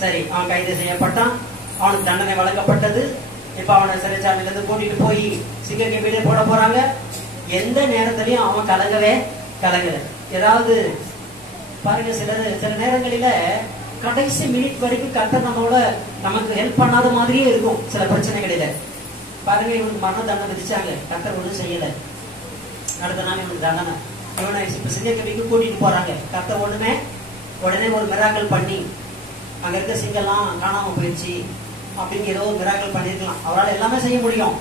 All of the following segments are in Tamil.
சரி, அவன் கைது செய்யப்பட்டான், அவனுக்கு தண்டனை வழங்கப்பட்டது. இப்ப அவனை சிறைச்சாலையில இருந்து கூட்டிட்டு போய் சிங்கக்கேபிலே போட போறாங்க. எந்த நேரத்திலையும் அவன் கலங்கல. ஏதாவது பாருங்க, சில நேரங்களில கடைசி மினிட் வரைக்கும் கர்த்தர் நமக்கு ஹெல்ப் பண்ணாத மாதிரியே இருக்கும். சில பிரச்சனைகளில பாருங்க, இவனுக்கு மரண தண்டனை விதிச்சாங்க, கர்த்தர் ஒன்றும் செய்யல. அடுத்த நாள் இவனுக்கு தண்டனை. இவனை இப்ப சிங்கக்கேபிக்கு கூட்டிட்டு போறாங்க. கர்த்தர் உடனே ஒரு மிராக்கள் பண்ணி அங்க இருக்க சிங்கெல்லாம் காணாம போயிடுச்சு அப்படிங்கிற ஏதோ ஒரு மிராக்கள் பண்ணிருக்கலாம். அவரால் எல்லாமே செய்ய முடியும்,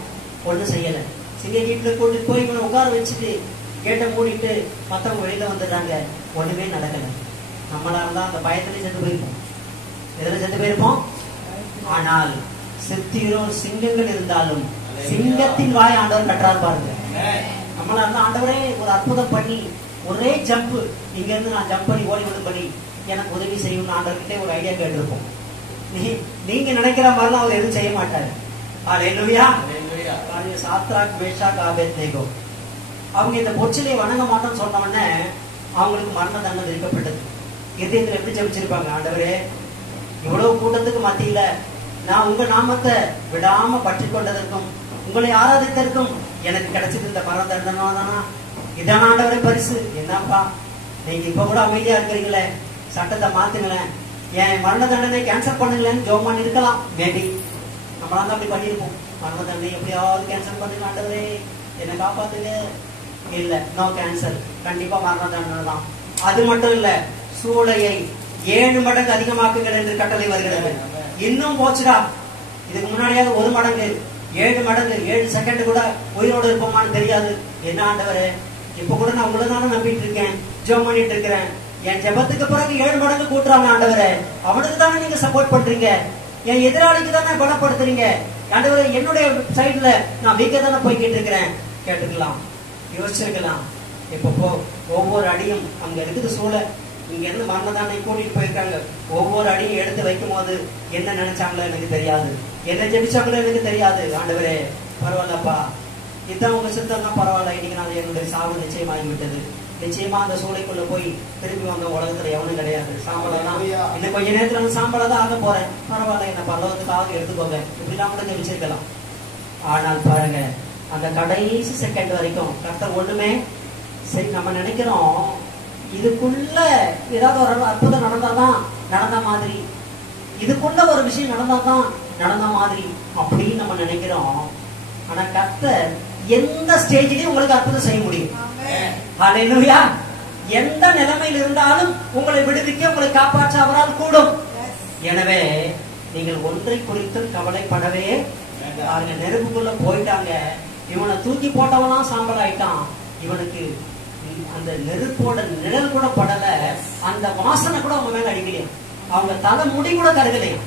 ஒன்றும் செய்யல. சிங்கக்கேபில கூட்டிட்டு போய் இவனை உட்கார வச்சுட்டு கேட்டை மூடிட்டு மற்றவங்க வெளியில வந்துடுறாங்க. ஒண்ணுமே நடக்கல. நம்மளா இருந்தா அந்த பயத்திலே செத்து போயிருப்போம். எதுல செத்து போயிருப்போம்? ஆனால் செத்திரும் சிங்கங்கள் இருந்தாலும் சிங்கத்தின் வாய் ஆண்டவர் கட்டுறாரு பாருங்க. நம்மளா இருந்தா ஆண்டவரே ஒரு அற்புதம் பண்ணி ஒரே ஜம்ப், இங்க இருந்து நான் ஜம்ப் பண்ணி ஓடி விடும்படி எனக்கு உதவி செய்யும் ஆண்டவர்கிட்ட ஒரு ஐடியா கேட்டிருப்போம். நீங்க நினைக்கிற மாதிரிலாம் அவர் எதுவும் செய்ய மாட்டாரு. அல்லேலூயா. சாத்ராக், மேஷாக், ஆபேத்நேகோ அவங்க இந்த பொச்சிலையை வணங்க மாட்டோம்னு சொன்ன உடனே அவங்களுக்கு மரண தண்டனை விதிக்கப்பட்டது. இதயத்துல எப்படி ஜெபிச்சிருப்பாங்க, ஆண்டவரே இவ்வளவு கூட்டத்துக்கு மத்தியில நான் உங்க நாமத்தை விடாம பற்றி கொண்டதற்கும் உங்களை ஆராதித்ததற்கும் எனக்கு கிடைச்சது இந்த மரண தண்டனை தானா? இதான ஆண்டவரே பரிசு? என்னப்பா நீங்க இப்ப கூட அமைதியா இருக்கிறீங்களே, சட்டத்தை மாத்துங்களேன், என் மரண தண்டனை கேன்சல் பண்ணுங்களேன்னு ஜோம் பண்ணி இருக்கலாம். மேபி நம்மளால அப்படி பண்ணிருப்போம். மரண தண்டனை எப்படியாவது கேன்சல் பண்ணுங்க ஆண்டவரே, என்ன காப்பாத்துங்க. இல்ல, நோ கேன்சல், கண்டிப்பா மரண தண்டனை தான். அது மட்டும் இல்ல, சூளையை 7 மடங்கு அதிகமாக்குங்கள் என்று கட்டளை வருகிறது. இன்னும் போச்சுடா, இதுக்கு முன்னாடியாவது 1 மடங்கு, 7 மடங்கு, 7 செகண்ட் கூட உயிரோடு இருப்போமான்னு தெரியாது. என்ன ஆண்டவரே, இப்ப கூட நான் உங்களை தானே நம்பிட்டு இருக்கேன், ஜெபம் பண்ணிட்டு இருக்கிறேன், என் ஜெபத்துக்கு பிறகு 7 மடங்கு கூட்டுறாங்க ஆண்டவரே, அவனுக்கு தானே நீங்க சப்போர்ட் பண்றீங்க, என் எதிராளிக்கு தானே பலப்படுத்துறீங்க ஆண்டவரே, என்னுடைய சைட்ல நான் வீக்க தானே போய்கிட்டு இருக்கிறேன். கேட்டுக்கலாம், யோசிச்சிருக்கலாம். இப்போ ஒவ்வொரு அடியும் அங்க இருக்குது சூழ, இங்க இருந்து மரண தண்டனை கூட்டிட்டு போயிருக்காங்க. ஒவ்வொரு அடியும் எடுத்து வைக்கும் போது என்ன நினைச்சாங்களோ எனக்கு தெரியாது, என்ன ஜெபிச்சாங்களோ எனக்கு தெரியாது. ஆண்டவரே பரவாயில்லப்பா, இதுதான் உங்க சித்தம்னா பரவாயில்ல, இன்னைக்கு நான் என்னுடைய சாவு நிச்சயமாகி விட்டது. நிச்சயமா அந்த சூளைக்குள்ள போய் திரும்பி வந்த உலகத்துல எவனும் கிடையாது. சாம்பலம் தான், இன்னும் கொஞ்ச நேரத்துல நான் சாம்பலம் தான் ஆக போறேன், பரவாயில்ல என்ன பரலோகத்துக்காக எடுத்துக்கோங்க, இப்படிலாம் கூட ஜெபிச்சிருக்கலாம். ஆனால் பாருங்க, அந்த கடைசி செகண்ட் வரைக்கும் கர்த்தர் ஒண்ணுமே சரி. நம்ம நினைக்கிறோம் இதுக்குள்ள ஏதாவது ஒரு அற்புதம் நடந்தாதான் நடந்த மாதிரி, இதுக்குள்ள ஒரு விஷயம் நடந்தாதான் நடந்த மாதிரி அப்படின்னு நம்ம நினைக்கிறோம். ஆனா கர்த்தர் எந்த ஸ்டேஜ்லயும் உங்களுக்கு அற்புதம் செய்ய முடியும். அல்லேலூயா. எந்த நிலைமையில் இருந்தாலும் உங்களை விடுவிக்க, உங்களை காப்பாற்ற அவரால் கூடும். எனவே நீங்கள் ஒன்றை குறித்து கவலைப்படவே. நெருப்புக்குள்ள போயிட்டாங்க, இவனை தூக்கி போட்டவனா சாம்பல் ஆயிட்டான். இவனுக்கு அந்த நெருப்போட நிழல் கூட படல, அந்த வாசனை கூட அவங்க மேல அடிக்கலையும், அவங்க தலை முடி கூட கருகலையும்.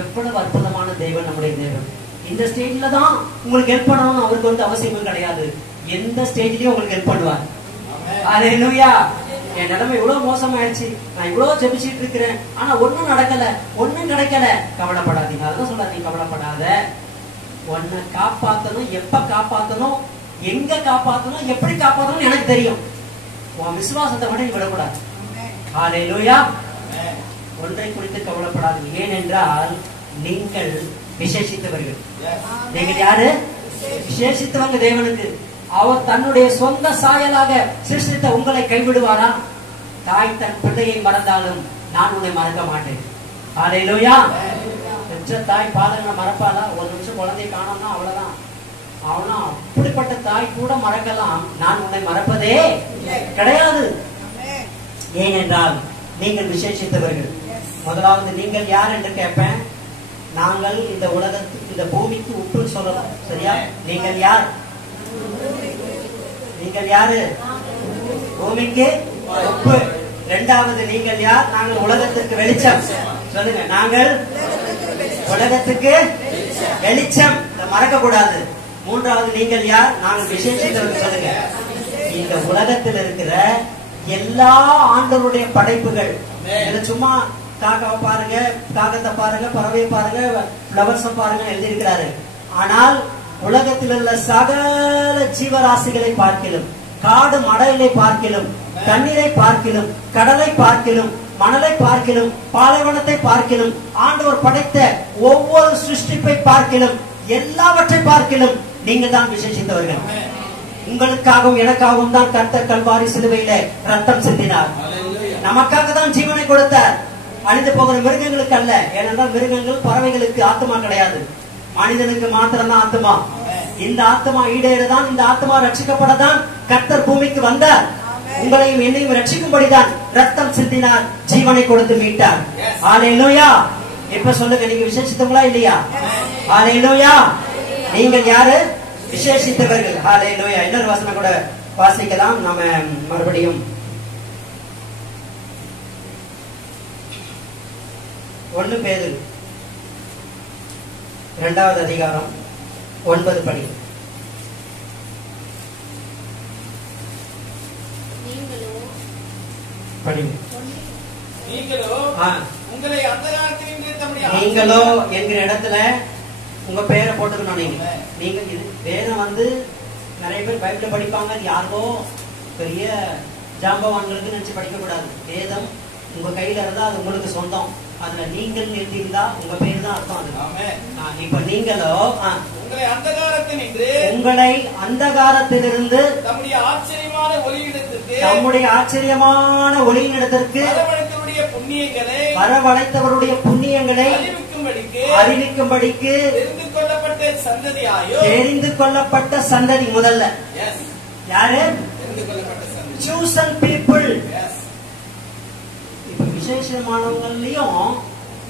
எவ்வளவு அற்புதமான தேவன் நம்முடைய தேவன். இந்த ஸ்டேஜ்ல தான் உங்களுக்கு ஹெல்ப் பண்ணணும்னு அவருக்கு அவசியமும் கிடையாது. எந்த ஸ்டேஜ்லயும் உங்களுக்கு ஹெல்ப் பண்ணுவார். அல்லேலூயா. என் நிலைமை இவ்வளவு மோசமாயிடுச்சு, நான் இவ்வளவு ஜெபிச்சிட்டு இருக்கிறேன், ஆனா ஒண்ணும் நடக்கல, ஒண்ணும் கிடைக்கல, கவலைப்படாதீங்க. அதான் சொல்லாதீங்க, கவலைப்படாத. உன்னை காப்பாத்தணும், எப்ப காப்பாத்தணும், எங்க காப்பாத்தணும், எப்படி காப்பாத்தணும் எனக்கு தெரியும். உன் விசுவாசத்தை மட்டும் விடக்கூடாது. அல்லேலூயா. ஒன்றை குறித்து கவலைப்படாதீங்க. ஏனென்றால் நீங்கள் விசேஷித்தவர்கள். நீங்கள் யாரு? விசேஷித்தவங்க தேவனுக்கு. அவர் தன்னுடைய சொந்த சாயலாக சிருஷ்டித்த உங்களை கைவிடுவாரா? தாய் தன் பிள்ளையை மறந்தாலும் நான் உன்னை மறக்க மாட்டேன். அல்லேலூயா. பெற்ற தாய் பாதங்களை மறப்பாளா? ஒரு நிமிஷம் குழந்தையை காணோம்னா அவ்வளவுதான். அவனா அப்படிப்பட்ட தாய் கூட மறக்கலாம், நான் உன்னை மறப்பதே கிடையாது. ஏனென்றால் நீங்கள் விசேஷித்தவர்கள். முதலாவது நீங்கள் யார் என்று கேட்பேன். நாங்கள் இந்த உலகத்துக்கு, இந்த பூமிக்கு உப்புன்னு சொல்லலாம். சரியா? நீங்கள் யார்? நீங்கள் யாரு? பூமிக்கு உப்பு. இரண்டாவது நீங்கள் யார்? நாங்கள் உலகத்துக்கு வெளிச்சம். சொல்லுங்க, நாங்கள் உலகத்துக்கு வெளிச்சம். மறக்க கூடாது. மூன்றாவது நீங்கள் யார்? நாங்கள் விசேஷித்தவர்கள். சொல்லுங்க, இந்த உலகத்தில் இருக்கிற எல்லா ஆண்டவருடைய படைப்புகள். இது சும்மா காக்காவை பாருங்க, காகத்தை பாருங்க, பறவையை பாருங்க, பிளவர்ஸை பாருங்க எழுதியிருக்கிறாரு. ஆனால் உலகத்தில் உள்ள சகல ஜீவராசிகளை பார்க்கிலும், காடு மடைகளை பார்க்கிலும், தண்ணீரை பார்க்கிலும், கடலை பார்க்கிலும், மணலை பார்க்கிலும் பாலைவனத்தை பார்க்கிலும் ஆண்டவர் படைத்த ஒவ்வொரு சிருஷ்டிப்பை பார்க்கிலும் எல்லாவற்றை பார்க்கிலும் நீங்கள் தான் விசேஷித்தவர்கள். உங்களுக்காகவும் எனக்காகவும் தான் கர்த்தர் கல்வாரி சிலுவையில ரத்தம் சிந்தினார். நமக்காக தான் ஜீவனை கொடுத்தார், அழிந்து போகிற மிருகங்களுக்கு அல்ல. ஏனென்றால் மிருகங்கள் பறவைகளுக்கு ஆத்மா கிடையாது, மனிதனுக்கு மாத்திரம் தான் ஆத்மா. இந்த ஆத்மா ஈடேறதான், இந்த ஆத்மா ரட்சிக்கப்படதான் கர்த்தர் பூமிக்கு வந்தார். உங்களையும் என்னையும் ரட்சிக்கும்படிதான் ரத்தம் சிந்தினார், ஜீவனை கொடுத்து மீட்டார். ஹல்லேலூயா. இப்ப சொல்லுங்க, நீங்க விசேஷித்தவங்களா இல்லையா? ஹல்லேலூயா. நீங்கள் யாரு? விசேஷித்தவர்கள். ஹல்லேலூயா. இன்னொரு வசனம் கூட வாசிக்கலாம். நாம மறுபடியும் 1 பேதுரு 2வது அதிகாரம் 9 படி. நீங்களோ என்கிற இடத்துல உங்க பேரை போட்டுக்கணும். நீங்க இது வேதம் வந்து நிறைய பேர் பைபிள் படிப்பாங்க, யாரோ பெரிய ஜாம்பவான்களுக்கு நினைச்சு படிக்க கூடாது. வேதம் உங்க கையில இருந்தா அது உங்களுக்கு சொந்தம். அதுல நீங்கள் நிறுத்திருந்தா உங்க பேர் தான் அர்த்தம். அது இப்ப நீங்களோ உங்களை அந்தகாரத்திலிருந்து நம்முடைய ஆச்சரியமான ஒளியினிடத்திற்கு வரவழைத்தவருடைய புண்ணியங்களை அறிவிக்கும்படிக்கு தெரிந்து கொள்ளப்பட்ட சந்ததி. முதல்ல யாரு? chosen people. இப்ப விசேஷமானவங்களையும்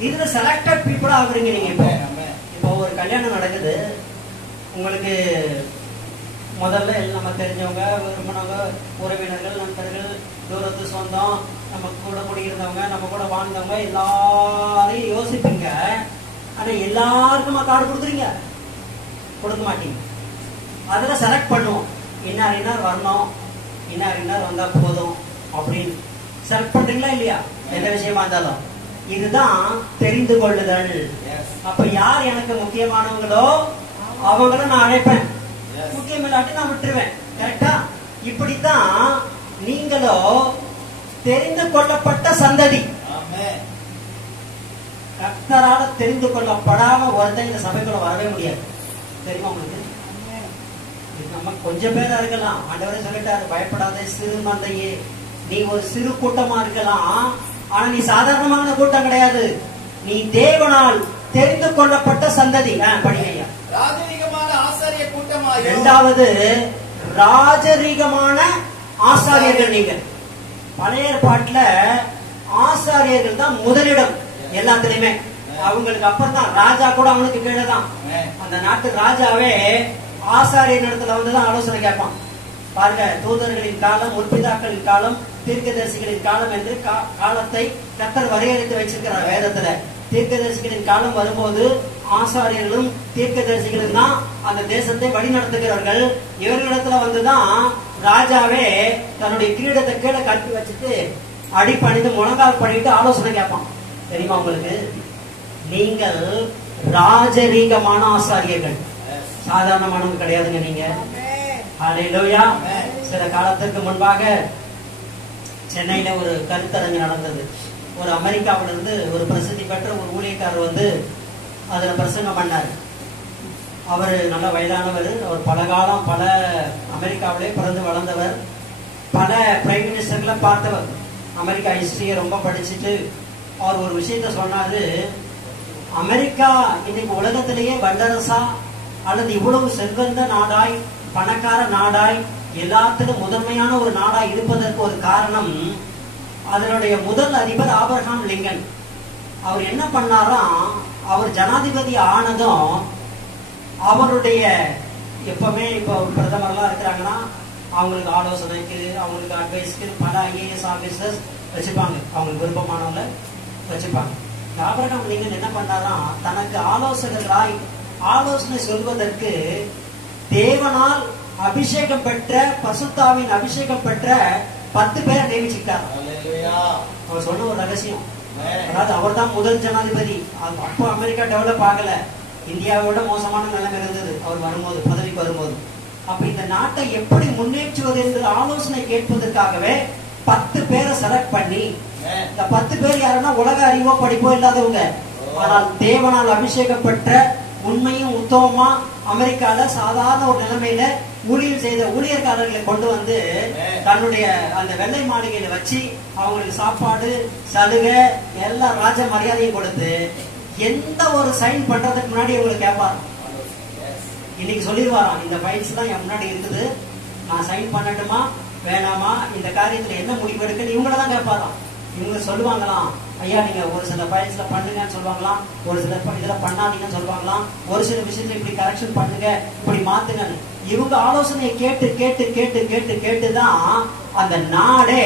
இதுல செலக்டட் பீப்புளா ஆகுறீங்க நீங்க. இப்போ ஒரு கல்யாணம் நடக்குது, உங்களுக்கு முதல்ல நம்ம தெரிஞ்சவங்க, விரும்பினவங்க, உறவினர்கள், நண்பர்கள், தூரத்து சொந்தம், நம்ம கூட குடியிருந்தவங்க, நம்ம கூட வாழ்ந்தவங்க எல்லாரையும் யோசிப்பீங்க. ஆனா எல்லாருக்குமா கார்டு கொடுக்குறீங்க? கொடுக்க மாட்டீங்க. அதுல செலக்ட் பண்ணுவோம், இன்னார் வரணும், இன்னார் வந்தா போதும் அப்படின்னு செலக்ட் பண்றீங்களா இல்லையா? எந்த விஷயமா இருந்தாலும் இதுதான் தெரிந்து கொள்ளுதல். அப்ப யார் எனக்கு முக்கியமானவங்களோ அவங்கள நான் அழைப்பேன், முக்கியம் இல்லாட்டி நான் விட்டுருவேன். கரெக்டா? இப்படித்தான் நீங்களோ தெரிந்து கொள்ளப்பட்ட சந்ததி. கர்த்தரால தெரிந்து கொள்ளப்படாம ஒருத்தன் இந்த சபைக்குள்ள வரவே முடியாது. தெரியுமா உங்களுக்கு? நம்ம கொஞ்சம் பேரா இருக்கலாம். ஆண்டவரே சொல்லிட்டாரு, பயப்படாத சிறு மந்தையே, நீ ஒரு சிறு கூட்டமா இருக்கலாம், ஆனா நீ சாதாரணமான கூட்டம் கிடையாது. நீ தேவனால் தெரிந்து கொள்ளப்பட்ட சந்ததி. படிங்க. ராஜரீகமான ஆசாரிய கூட்டமாய். இரண்டாவது, ராஜரீகமான ஆசாரியர்கள். நீங்கள் பழைய ஏற்பாட்டுல ஆசாரியர்கள் தான் முதலிடம் எல்லாத்திலுமே. அவங்களுக்கு அப்புறம் தான் ராஜா கூட அவனுக்கு கீழே தான். அந்த நாட்டு ராஜாவே ஆசாரிய இடத்துல வந்துதான் ஆலோசனை கேட்பான். பாருங்க, தூதர்களின் காலம், முற்பிதாக்களின் காலம், தீர்க்கதரிசிகளின் காலம் என்று காலத்தை கர்த்தர் வரையறுத்து வச்சிருக்கிறார் வேதத்துல. தீர்க்கதரிசிகளின் காலம் வரும்போது ஆசாரியர்களும் தீர்க்கதரிசிகளும் தான் அந்த தேசத்தை வழி நடத்துகிறார்கள். இவர்களிடத்துல வந்துதான் ராஜாவே தன்னுடைய கிரீடத்தை கீழே கட்டி வச்சுட்டு அடிப்பணிந்து முழங்கால் பண்ணிட்டு ஆலோசனை கேட்பான். தெரியுமா உங்களுக்கு? நீங்கள் ராஜரீகமான ஆசாரியர்கள், சாதாரணமானவங்க கிடையாதுங்க நீங்க. ஹல்லேலூயா. சில காலத்திற்கு முன்பாக சென்னையில ஒரு கருத்தரங்கு நடந்தது. ஒரு அமெரிக்காவில இருந்து ஒரு பிரசித்தி பெற்ற ஒரு ஊழியக்காரர் வந்து அதுல பிரசங்கம் பண்ணார். அவர் நல்ல வயதானவர். அவர் பல காலம் பல அமெரிக்காவிலே பிறந்து வளர்ந்தவர். பல பிரைம் மினிஸ்டர்களை பார்த்தவர். அமெரிக்கா ஹிஸ்டரியை ரொம்ப படிச்சுட்டு அவர் ஒரு விஷயத்த சொன்னாரு. அமெரிக்கா இன்னைக்கு உலகத்திலேயே வல்லரசா அல்லது இவ்வளவு செல்வந்த நாடாய், பணக்கார நாடாய், எல்லாத்திலும் முதன்மையான ஒரு நாடாய் இருப்பதற்கு ஒரு காரணம், அதனுடைய முதல் அதிபர் ஆபிரகாம் லிங்கன். அவர் என்ன பண்ணாராம், அவர் ஜனாதிபதி ஆனதும் அவருடைய எப்பவுமே இப்போ பிரதமர்லாம் இருக்கிறாங்கன்னா அவங்களுக்கு ஆலோசனைக்கு, அவங்களுக்கு அட்வைஸ்க்கு பல ஐஏஎஸ் ஆபீசர்ஸ் வச்சுப்பாங்க, அவங்களுக்கு விருப்பமானவங்க வச்சுப்பாங்க. ஆபிரகாம் லிங்கன் என்ன பண்ணாராம், தனக்கு ஆலோசகர்களாய் ஆலோசனை சொல்வதற்கு தேவனால் அபிஷேகம் பெற்ற, பரிசுத்தாவின் அபிஷேகம் பெற்ற 10 பேரை நியமிச்சுட்டார். அவர் சொன்ன ஒரு ரகசியம், அதாவது அவர் தான் முதல் ஜனாதிபதி. அப்போ அமெரிக்கா டெவலப் ஆகல, இந்தியாவோட மோசமான நிலைமை இருந்தது அவர் வரும்போது, பதவிக்கு வரும்போது. அப்ப இந்த நாட்டை எப்படி முன்னேற்றுவது என்று ஆலோசனை கேட்பதற்காகவே 10 பேரை செலக்ட் பண்ணி இந்த 10 பேர் யாருன்னா உலக அறிவோ படிப்போ இல்லாதவங்க. ஆனால் தேவனால் அபிஷேகப்பட்ட உண்மையும் உத்தமமா அமெரிக்கால சாதாரண ஒரு நிலைமையில ஊழியர் செய்த ஊழியர்காரர்களை கொண்டு வந்து தன்னுடைய அந்த வெள்ளை மாளிகையில வச்சு அவங்களுக்கு சாப்பாடு சலுகை எல்லா ராஜ மரியாதையும் கொடுத்து எந்த ஒரு சைன் பண்றதுக்கு முன்னாடி அவங்களுக்கு கேட்பாரு. இன்னைக்கு சொல்லிடுவாராம், இந்த ஃபைல்ஸ் தான் என் முன்னாடி இருக்குது, நான் சைன் பண்ணட்டுமா வேணாமா, இந்த காரியத்துல என்ன முடிவு எடுக்குன்னு இவங்களதான் கேட்பாராம். இவங்க சொல்லுவாங்களாம், ஐயா நீங்க ஒரு சில ஃபைல்ஸ்ல பண்ணுங்கன்னு சொல்லுவாங்களாம், ஒரு சில இதுல பண்ணாதீங்கன்னு சொல்லுவாங்களாம், ஒரு சில விஷயத்துல இப்படி கரெக்ஷன் பண்ணுங்க இப்படி மாத்துங்கன்னு. இவங்க ஆலோசனையை கேட்டு கேட்டு கேட்டு கேட்டு கேட்டுதான் அந்த நாடே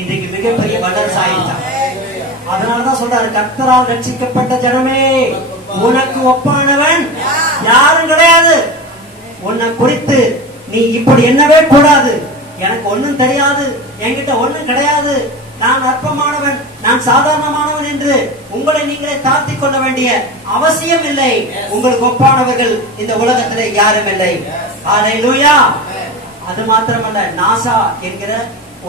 இன்றைக்கு மிகப்பெரிய வளர்ச்சி ஆயிடுச்சாங்க. அதனாலதான் சொல்றாரு, கர்த்தரால் ரட்சிக்கப்பட்ட ஜனமே உனக்கு ஒப்பானவன் யாரும் கிடையாது. உன்னை குறித்து நீ இப்படி என்னவே கூடாது, எனக்கு ஒண்ணும் தெரியாது, என்கிட்ட ஒண்ணும் கிடையாது, நான் அற்பமானவன், நான் சாதாரணமானவன் என்று உங்களை நீங்களே தாழ்த்தி கொள்ள வேண்டிய அவசியம் இல்லை. உங்களுக்கு ஒப்பானவர்கள் இந்த உலகத்திலே யாரும் இல்லை. ஹல்லேலூயா. அது மாத்திரமல்ல, நாசா என்கிற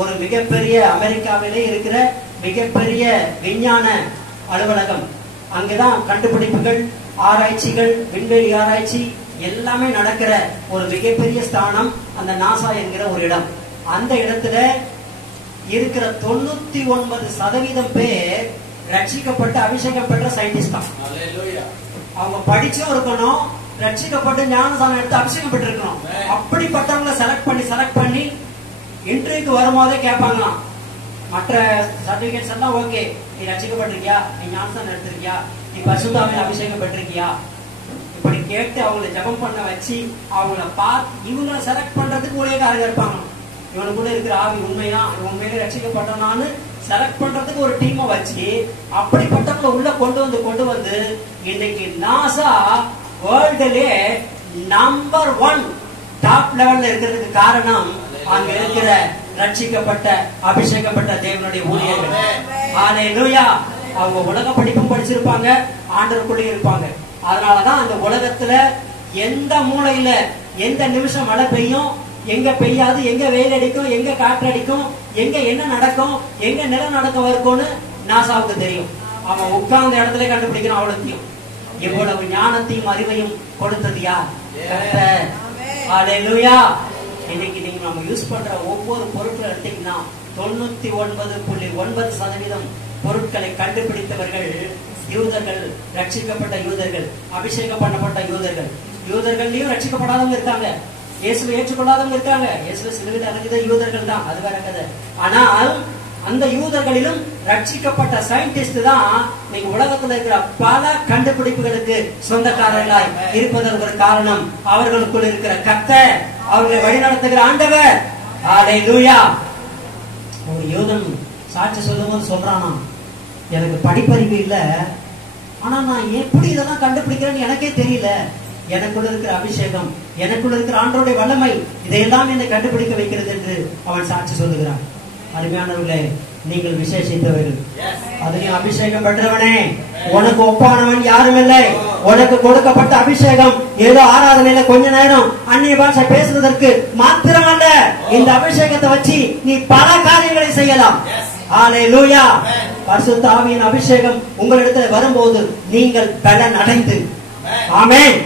ஒரு மிகப்பெரிய அமெரிக்காவிலே இருக்கிற மிகப்பெரிய விஞ்ஞான அலுவலகம், அங்கதான் கண்டுபிடிப்புகள் ஆராய்ச்சிகள் விண்வெளி ஆராய்ச்சி எல்லாமே நடக்கிற ஒரு மிகப்பெரிய ஸ்தானம் அந்த நாசா என்கிற ஒரு இடம். அந்த இடத்துல இருக்கிற 99% பேர் ரட்சிக்கப்பட்டு அபிஷேகம் பெற்ற சயின்டிஸ்ட் தான். அவங்க படிச்சும் இருக்கணும், ரட்சிக்கப்பட்டு ஞானசானம் எடுத்து அபிஷேகம் பெற்று இருக்கணும். அப்படிப்பட்டவங்களை செலக்ட் பண்ணி இன்டர்வியூக்கு வரும்போதே கேட்பாங்களாம், மற்ற சர்டிபிகேட்ஸ் எல்லாம் ஓகே, நீ ரட்சிக்கப்பட்டிருக்கியா, நீ ஞானசானம் எடுத்திருக்கியா, நீ பரிசுத்தாவியில் அபிஷேகம் பெற்றிருக்கியா, இப்படி கேட்டு அவங்களை ஜெபம் பண்ண வச்சு அவங்கள பார்த்து இவங்களை செலக்ட் பண்றதுக்கு ஊழியக்காரங்க இருப்பாங்க. இவனுக்குள்ள இருக்கிற ஆவி உண்மையா, உண்மையிலே ரட்சிக்கப்பட்டனான்னு செலக்ட் பண்றதுக்கு ஒரு டீமை வச்சு அப்படிப்பட்டவங்களை உள்ள கொண்டு வந்து இன்னைக்கு நாசா வேர்ல்டுலே நம்பர் 1 டாப் லெவல்ல இருக்கிறதுக்கு காரணம் அங்க இருக்கிற ரட்சிக்கப்பட்ட அபிஷேகப்பட்ட தேவனுடைய ஊழியர்கள். ஹல்லேலூயா. அவங்க உலக படிப்பும் படிச்சிருப்பாங்க, ஆண்டவருக்குள்ளே இருப்பாங்க. அதனாலதான் அந்த உலகத்துல எந்த மூலையில எந்த நிமிஷம் மழை பெய்யும், எங்க பெய்யாது, எங்க வெயில் அடிக்கும், எங்க காற்று அடிக்கும், எங்க என்ன நடக்கும், எங்க நிலநடுக்கம் இருக்கும்னு நாசாவுக்கு தெரியும். அவன் உட்கார்ந்த இடத்துல கண்டுபிடிக்கிறான் அவ்வளத்தையும். இவ்வளவு ஞானத்தையும் அறிவையும் கொடுத்தது யார்? கர்த்தர். ஹல்லேலூயா. இன்னைக்கு நீங்க நம்ம யூஸ் பண்ற ஒவ்வொரு பொருட்கள் எடுத்தீங்கன்னா 99.9% பொருட்களை கண்டுபிடித்தவர்கள் யூதர்கள், ரட்சிக்கப்பட்ட யூதர்கள், அபிஷேகம் பண்ணப்பட்ட யூதர்கள். யூதர்கள்லயும் ரட்சிக்கப்படாதவங்க இருக்காங்க, இயேசுவை ஏற்றுக்கொள்ளாதவங்க இருக்காங்க. இயேசுவை சிலுவையில் அறைந்த யூதர்கள் தான், அது வேற கதை. ஆனால் அந்த யூதர்களிலும் ரட்சிக்கப்பட்ட சயின்டிஸ்ட் தான் நீங்க உலகத்துல இருக்கிற பல கண்டுபிடிப்புகளுக்கு சொந்தக்காரர்களாய் இருப்பதற்கு ஒரு காரணம் அவர்களுக்குள் இருக்கிற கர்த்தர், அவர்களை வழிநடத்துகிற ஆண்டவர். ஹல்லேலூயா. ஒரு யூதன் சாட்சி சொல்லும்போது சொல்றானா, எனக்கு படிப்பறிவு இல்ல, ஆனா நான் எப்படி இதெல்லாம் கண்டுபிடிக்கிறேன்னு எனக்கே தெரியல, எனக்குள்ள இருக்கிற அபிஷேகம், எனக்குள்ள இருக்கிற ஆண்டவருடைய வல்லமை இதையெல்லாம் என்னை கண்டுபிடிக்க வைக்கிறது என்று அவன் சாட்சி சொல்லுகிறான். அருமையானவர்களே, நீங்கள் விசேஷித்தவர்கள், அதுலயும் அபிஷேகம் பெற்றவனே, உனக்கு ஒப்பானவன் யாரும் இல்லை. உனக்கு கொடுக்கப்பட்ட அபிஷேகம் ஏதோ ஆராதனையில கொஞ்ச நேரம் அந்நிய பாஷை பேசுவதற்கு மாத்திரமல்ல, இந்த அபிஷேகத்தை வச்சு நீ பல காரியங்களை செய்யலாம். ஹல்லேலூயா. பரிசுத்த ஆவியின் அபிஷேகம் உங்களிடத்தில் வரும்போது நீங்கள் பலன் அடைந்து, ஆமென்,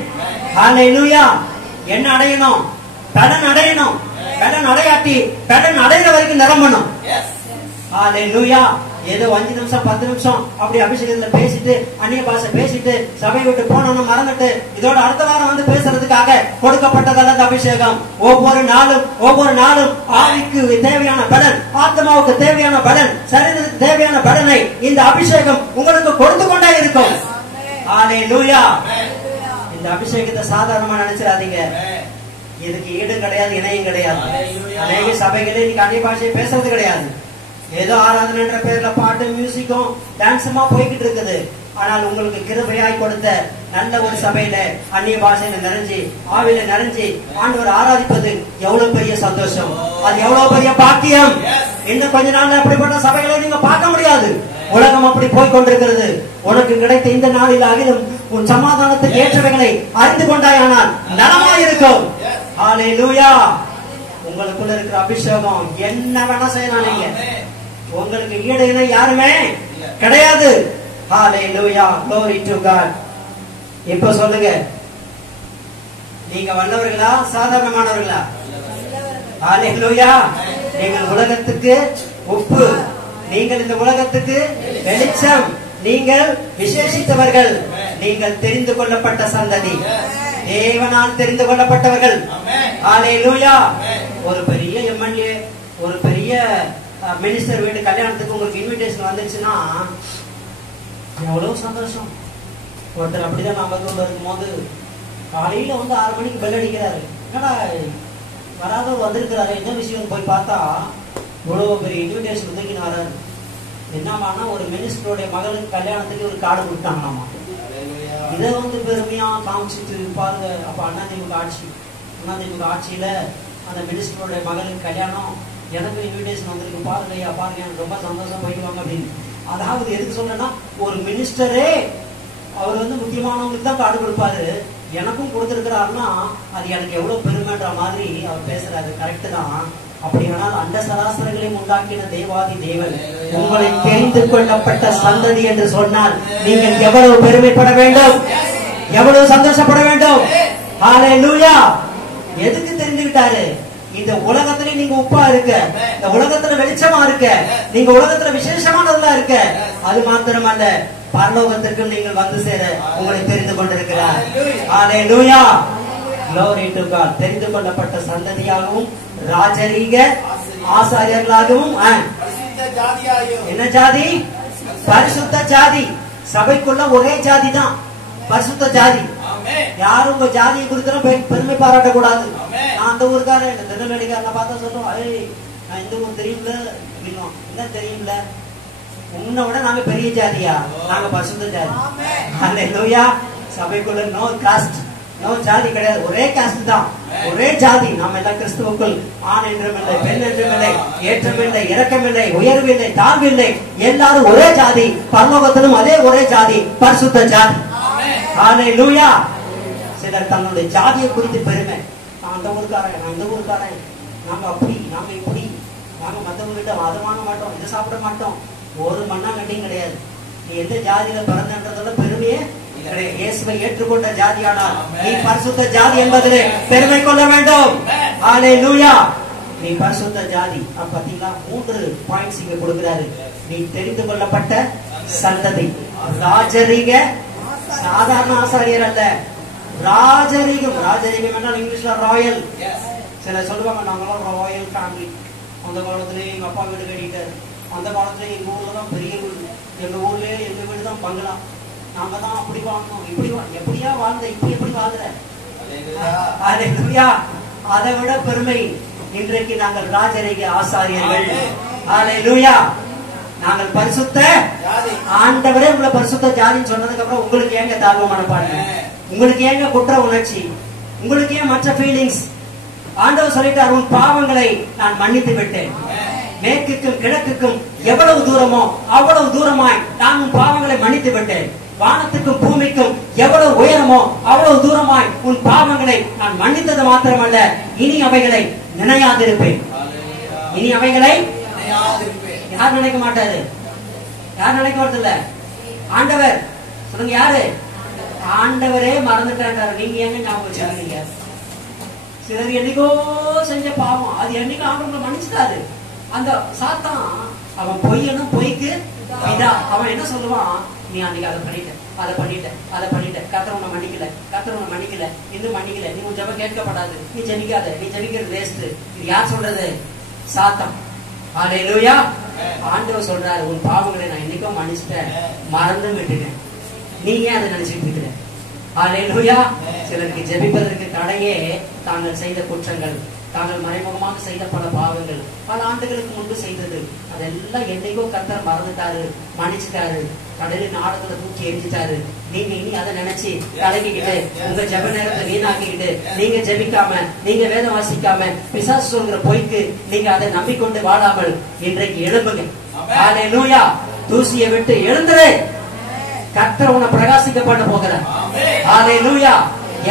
ஹல்லேலூயா. என்ன அடையணும்? பலன் அடையணும். பலன் அடையாட்டி பலன் அடைகிற வரைக்கும் நிரம்பணும். ஹல்லேலூயா. ஏதோ 5 நிமிஷம் 10 நிமிஷம் அப்படி அபிஷேகத்துல பேசிட்டு அந்நிய பாஷை பேசிட்டு சபை விட்டு போனோம்னு மறந்துட்டு இதோட அடுத்த வாரம் வந்து பேசுறதுக்காக கொடுக்கப்பட்டதல்ல இந்த அபிஷேகம். ஒவ்வொரு நாளும் ஆவிக்கு தேவையான பலன், ஆத்மாவுக்கு தேவையான பலன், சரீரத்துக்கு தேவையான பலனை இந்த அபிஷேகம் உங்களுக்கு கொடுத்து கொண்டே இருக்கும். ஹல்லேலூயா. இந்த அபிஷேகத்தை சாதாரணமா நினைச்சிடாதீங்க. இதுக்கு ஈடு கிடையாது, இணையும் கிடையாது. அநேக சபைகளே இன்னைக்கு அந்நிய பாஷையை பேசுறது கிடையாது. ஏதோ ஆராதனை என்ற பேர்ல பாட்டு, மியூசிக்கும் டான்ஸுமா போய்கிட்டு இருக்குது. ஆனால் உங்களுக்கு கிருபையாய் கொடுத்த நல்ல ஒரு சபையில அந்நிய பாஷையில நிறைஞ்சு ஆவில நிறைஞ்சு ஆண்டவர் ஆராதிப்பது எவ்வளவு பெரிய சந்தோஷம், அது எவ்வளவு பெரிய பாக்கியம். இன்னும் கொஞ்ச நாள்ல அப்படிப்பட்ட சபைகளை நீங்க பார்க்க முடியாது. உலகம் அப்படி போய்கொண்டிருக்கிறது. உனக்கு கிடைத்த இந்த நாளில் அகிலும் உன் சமாதானத்துக்கு ஏற்றவைகளை அறிந்து கொண்டாயானால் நலமாயிருக்கும். ஹல்லேலூயா. உங்களுக்குள்ள இருக்கிற அபிஷேகம் என்ன வேணா செய்யலாம். நீங்க உங்களுக்கு ஈடுனா யாருமே கிடையாது. ஹalleluya, glory to God. இப்ப சொல்லுங்க, நீங்க வல்லவர்களா சாதாரணமானவர்களா? ஹalleluya. நீங்கள் உலகத்துக்கு உப்பு, நீங்கள் இந்த உலகத்துக்கு வெளிச்சம், நீங்கள் விசேஷித்தவர்கள், நீங்கள் தெரிந்து கொள்ளப்பட்ட சந்ததி, தேவனால் தெரிந்து கொள்ளப்பட்டவர்கள். ஹalleluya. ஒரு பெரிய எம்எல்ஏ, ஒரு பெரிய மினிஸ்டர் வீட்டு கல்யாணத்துக்கு உங்களுக்கு இன்விடேஷன் வந்துச்சுன்னா எவ்வளவு சந்தோஷம். ஒருத்தர் அப்படிதான் நாமக்கல்ல இருக்கும்போது காலையில 6 மணிக்கு பெல் அடிக்கிறாரு. என்னடா வராதவர் வந்திருக்கிறாரு, என்ன விஷயம் போய் பார்த்தா இவ்வளவு பெரிய இன்விடேஷன் தூக்கின்னு வராரு. என்னமானா ஒரு மினிஸ்டருடைய மகளுக்கு கல்யாணத்துக்கு ஒரு கார்டு கொடுத்தாங்களாமா. இதை பெருமையா காமிச்சிட்டு பாருங்க. அப்ப அதிமுக ஆட்சியில அந்த மினிஸ்டருடைய மகளுக்கு கல்யாணம், எனக்கு இன்விடேஷன் வந்திருக்கு பாருங்கய்யா, பாருங்க எனக்கு ரொம்ப சந்தோஷம், போய்க்குவாங்க அப்படின்னு. அதாவது எதுக்கு சொல்றேன்னா, ஒரு மினிஸ்டரே அவர் முக்கியமானவங்களுக்கு தான் கார்டு கொடுப்பாரு, எனக்கும் கொடுத்திருக்கிறாருன்னா அது எனக்கு எவ்வளவு பெருமைன்ற மாதிரி அவர் பேசுறாரு. கரெக்ட் தான். அப்படியானால் அந்த சராசரங்களையும் உண்டாக்கின தேவாதி தேவன் உங்களை தெரிந்து கொள்ளப்பட்ட சந்ததி என்று சொன்னால் நீங்கள் எவ்வளவு பெருமைப்பட வேண்டும், எவ்வளவு சந்தோஷப்பட வேண்டும். ஹalleluya. எதுக்கு தெரிஞ்சுக்கிட்டாரு? இந்த உலகத்துல நீங்க உப்பா இருக்க, இந்த உலகத்துல வெளிச்சமா இருக்க, நீங்க உலகத்துல விசேஷமானவர்களா இருக்க, அது மாத்திரமல்ல பரலோகத்திற்கு நீங்கள் வந்து சேர உங்களை தெரிந்து கொண்டிருக்கிறார். ஹalleluya, glory to God. தெரிந்து கொள்ளப்பட்ட சந்ததியாகவும் ராஜரீக ஆசாரியர்களாகவும், என்ன ஜாதி? பரிசுத்த ஜாதி. சபைக்குள்ள ஒரே ஜாதி தான் பரிசுத்த ஜாதி. யாரும் உங்க ஜாதியை குறித்து பெருமை பாராட்ட கூடாது. நான் அந்த ஊருக்காரன், இந்த திருநெல்வேலிக்காரனை பார்த்தா சொல்றோம், நான் இந்த ஊர் தெரியும்ல, என்ன தெரியும்ல, உன்னை விட நாங்க பெரிய ஜாதியா? நாங்க பரிசுத்த ஜாதி. ஹalleluya. சபைக்குள்ள நோ காஸ்ட், நோ ஜாதி கிடையாது, ஒரே காஸ்ட் தான், ஒரே ஜாதி. நாம எல்லாம் கிறிஸ்துவுக்குள் ஆண் என்றும் இல்லை, பெண் என்றும் இல்லை, ஏற்றமில்லை, இறக்கமில்லை, உயர்வில்லை, தாழ்வில்லை, எல்லாரும் ஒரே ஜாதி. பரலோகத்திலும் அதே ஒரே ஜாதி, பரிசுத்த ஜாதி. ஹalleluya. சிலர் தன்னுடைய ஜாதியை குறித்து பெருமை, நான் அந்த ஊருக்காரன், நான் இந்த ஊருக்காரன், நாங்க அப்படி, நாங்க இப்படி, நாங்க மத்தவங்கிட்ட அதை வாங்க மாட்டோம், இதை சாப்பிட மாட்டோம். ஒரு மண்ணாங்கட்டியும் கிடையாது. நீ எந்த ஜாதியில பிறந்தன்றதுல பெருமையே கிடையாது. இயேசுவை ஏற்றுக்கொண்ட ஜாதியானால் நீ பரிசுத்த ஜாதி என்பதிலே பெருமை கொள்ள வேண்டும். ஹalleluya. நீ பரிசுத்த ஜாதி. பாத்தீங்களா, 3 பாயிண்ட்ஸ் இங்க கொடுக்கிறாரு. நீ தெரிந்து கொள்ளப்பட்ட சந்ததி, ராஜரீக, சாதாரண ஆசாரியர் அல்ல, ராஜரீகம். ராஜரீகம் என்றால் இங்கிலீஷ்ல ராயல். சில சொல்லுவாங்க, நாங்களாம் ராயல் ஃபேமிலி. அந்த காலத்துல எங்க அப்பா வீடு கட்டிட்டாரு, அந்த காலத்துல எங்க ஊர்ல தான் பெரிய வீடு, எங்க ஊர்லயே எங்க வீடு தான் பங்களா, நாங்க தான் அப்படி வாழ்ந்தோம், இப்படி எப்படியா வாழ்ந்த, இப்படி எப்படி வாழ்ற? அதை விட பெருமை, இன்றைக்கு நாங்கள் ராஜரீக ஆசாரியர்கள். ஹalleluya. நாங்கள் பரிசுத்த ஆண்டவரே உங்களை பரிசுத்த ஜாதின்னு சொன்னதுக்கு அப்புறம் உங்களுக்கு ஏங்க தாழ்வு மனப்பான்மை, உங்களுக்கு ஏங்க குற்ற உணர்ச்சி, உங்களுக்கு ஏன் மற்ற ஃபீலிங்ஸ்? ஆண்டவர் சொல்லிட்டார், உன் பாவங்களை நான் மன்னித்து விட்டேன். மேற்குக்கும் கிழக்குக்கும் எவ்வளவு தூரமோ அவ்வளவு தூரமாய் நான் உன் பாவங்களை மன்னித்து விட்டேன். வானத்துக்கும் பூமிக்கும் எவ்வளவு உயரமோ அவ்வளவு தூரமாய் உன் பாவங்களை நான் மன்னித்தது மாத்திரமல்ல, இனி அவைகளை நினையாதிருப்பேன். இனி அவைகளை யார் நினைக்க மாட்டாரு? யார் நினைக்க மாட்டதில்ல? ஆண்டவர். சொல்லுங்க, யாரு? ஆண்டவரே மறந்துட்டாரு. நீங்க எங்க ஞாபகம் வச்சுக்கிறீங்க? சிலர் என்னைக்கோ செஞ்ச பாவம், அது என்னைக்கு ஆண்டவரை மன்னிச்சுட்டாரு. அந்த சாத்தான் அவன் பொய்யனும் பொய்க்கு இதா. அவன் என்ன சொல்லுவான், நீ அன்னைக்கு அதை பண்ணிட்ட, அதை பண்ணிட்ட, அதை பண்ணிட்ட, கர்த்தர் உன்னை மன்னிக்கல, கர்த்தர் உன்னை மன்னிக்கல, இன்னும் மன்னிக்கல, நீ உன் ஜெபம் கேட்கப்படாது, நீ ஜெபிக்காத, நீ ஜெபிக்கிறது வேஸ்ட். இது யார் சொல்றது? சாத்தான். ஹalleluya. ஆண்டவர் சொல்றாரு, உன் பாவங்களை நான் என்னைக்கும் மன்னிச்சிட்டேன், மறந்து விட்டுட்டேன், நீ ஏன் அதை நினைச்சிட்டு இருக்கிற? ஹalleluya. சிலருக்கு ஜெபிப்பதற்கு தடையே தாங்கள் செய்த குற்றங்கள், தாங்கள் மறைமுகமாக செய்த பல பாவங்கள், பல ஆண்டுகளுக்கு முன்பு செய்தது, அதெல்லாம் என்னைக்கோ கர்த்தர் மறந்துட்டாரு, மன்னிச்சுட்டாரு, கடலின் ஆழத்துல தூக்கி எரிஞ்சிட்டாரு. நீங்க இனி அதை நினைச்சு கலக்கிக்கிட்டு உங்க ஜெப நேரத்தை வீணாக்கிக்கிட்டு நீங்க ஜெபிக்காம, நீங்க வேதம் வாசிக்காம, பிசாசு சொல்கிற பொய்க்கு நீங்க அதை நம்பிக்கொண்டு வாழாமல் இன்றைக்கு எழும்புங்க. ஹalleluya. தூசியை விட்டு எழுந்துரு. கர்த்தர் உன்னை பிரகாசிக்க பண்ண போகிறார். ஹalleluya.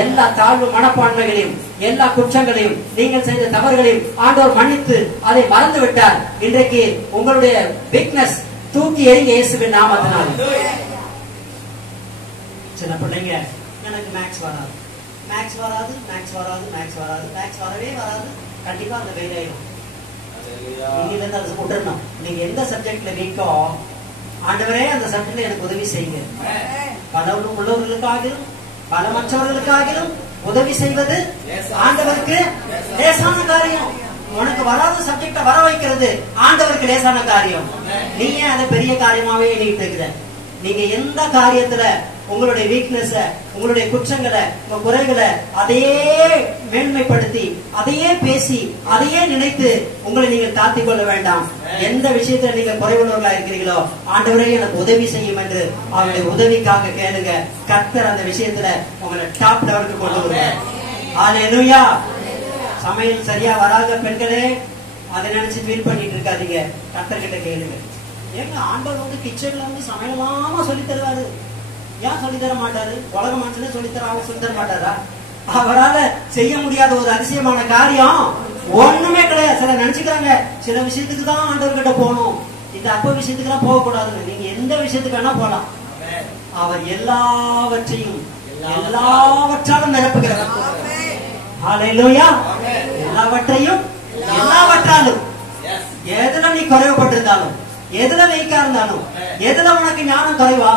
எல்லா தாழ்வு மனப்பான்மைகளையும் எல்லா குற்றங்களையும் நீங்கள் செய்த தவறுகளையும் ஆண்டவர் மன்னித்து அதை மறந்து விட்டார். இன்றைக்கு உங்களுடைய வீக்னஸ் தூக்கி எறிங்க இயேசுவின் நாமத்தினால். சில பிள்ளைங்க எனக்கு மேக்ஸ் வராது, மேக்ஸ் வராது, மேக்ஸ் வராது, மேக்ஸ் வராது, மேக்ஸ் வரவே வராது, கண்டிப்பா அந்த ஃபெயில் ஆயிடும். நீங்க இருந்து அதை விட்டுறணும். நீங்க எந்த சப்ஜெக்ட்ல வீக்கோ ஆண்டவரே அந்த சப்ஜெக்ட்ல எனக்கு உதவி செய்யுங்க. பல உள்ளவர்களுக்காகிலும் பல மற்றவர்களுக்காகிலும் உதவி செய்வது ஆண்டவருக்கு லேசான காரியம். உனக்கு வராத சப்ஜெக்ட வர வைக்கிறது ஆண்டவருக்கு லேசான காரியம். நீங்க அதை பெரிய காரியமாவே எண்ணிட்டு இருக்கிற. நீங்க எந்த காரியத்துல உங்களுடைய வீக்னஸ், உங்களுடைய குற்றங்களை, உங்க குறைகளை அதையே மேன்மைப்படுத்தி அதையே பேசி அதையே நினைத்து உங்களை நீங்கள் தாழ்த்திக் கொள்ள வேண்டாம். எந்த விஷயத்துல நீங்க குறைவுள்ளவர்களா இருக்கிறீங்களோ ஆண்டவரே எனக்கு உதவி செய்யும் என்று அவருடைய உதவிக்காக கேளுங்க. கர்த்தர் அந்த விஷயத்துல உங்களை டாப் லெவலுக்கு கொண்டு வருவார். ஹல்லேலூயா. சமையல் சரியா வராத பெண்களே அதை நினைச்சு ஃபீல் பண்ணிட்டு இருக்காதீங்க. கர்த்தர் கிட்ட கேளுங்க. ஏங்க ஆண்டவர் கிச்சன்ல சமையலாம சொல்லி தருவாரு. ஏன் சொல்லி தர மாட்டாரு? உலக மனுஷனே சொல்லி தர மாட்டாரா? அவரால் செய்ய முடியாத ஒரு அதிசயமான காரியம் ஒண்ணுமே கிடையாது. சில நினைச்சுக்கிறாங்க சில விஷயத்துக்கு தான் ஆண்டவர் கிட்ட போகணும், இந்த அப்ப விஷயத்துக்கு எல்லாம் போக கூடாதுன்னு. நீங்க எந்த விஷயத்துக்கு வேணா போலாம். அவர் எல்லாவற்றையும் எல்லாவற்றாலும் நிரப்புகிறார். ஹல்லேலூயா. எல்லாவற்றையும் எல்லாவற்றாலும். எதுல நீ குறைவுபட்டிருந்தாலும், எதுல வீக்கா இருந்தாலும், எதுல உனக்கு ஞானம் குறைவா,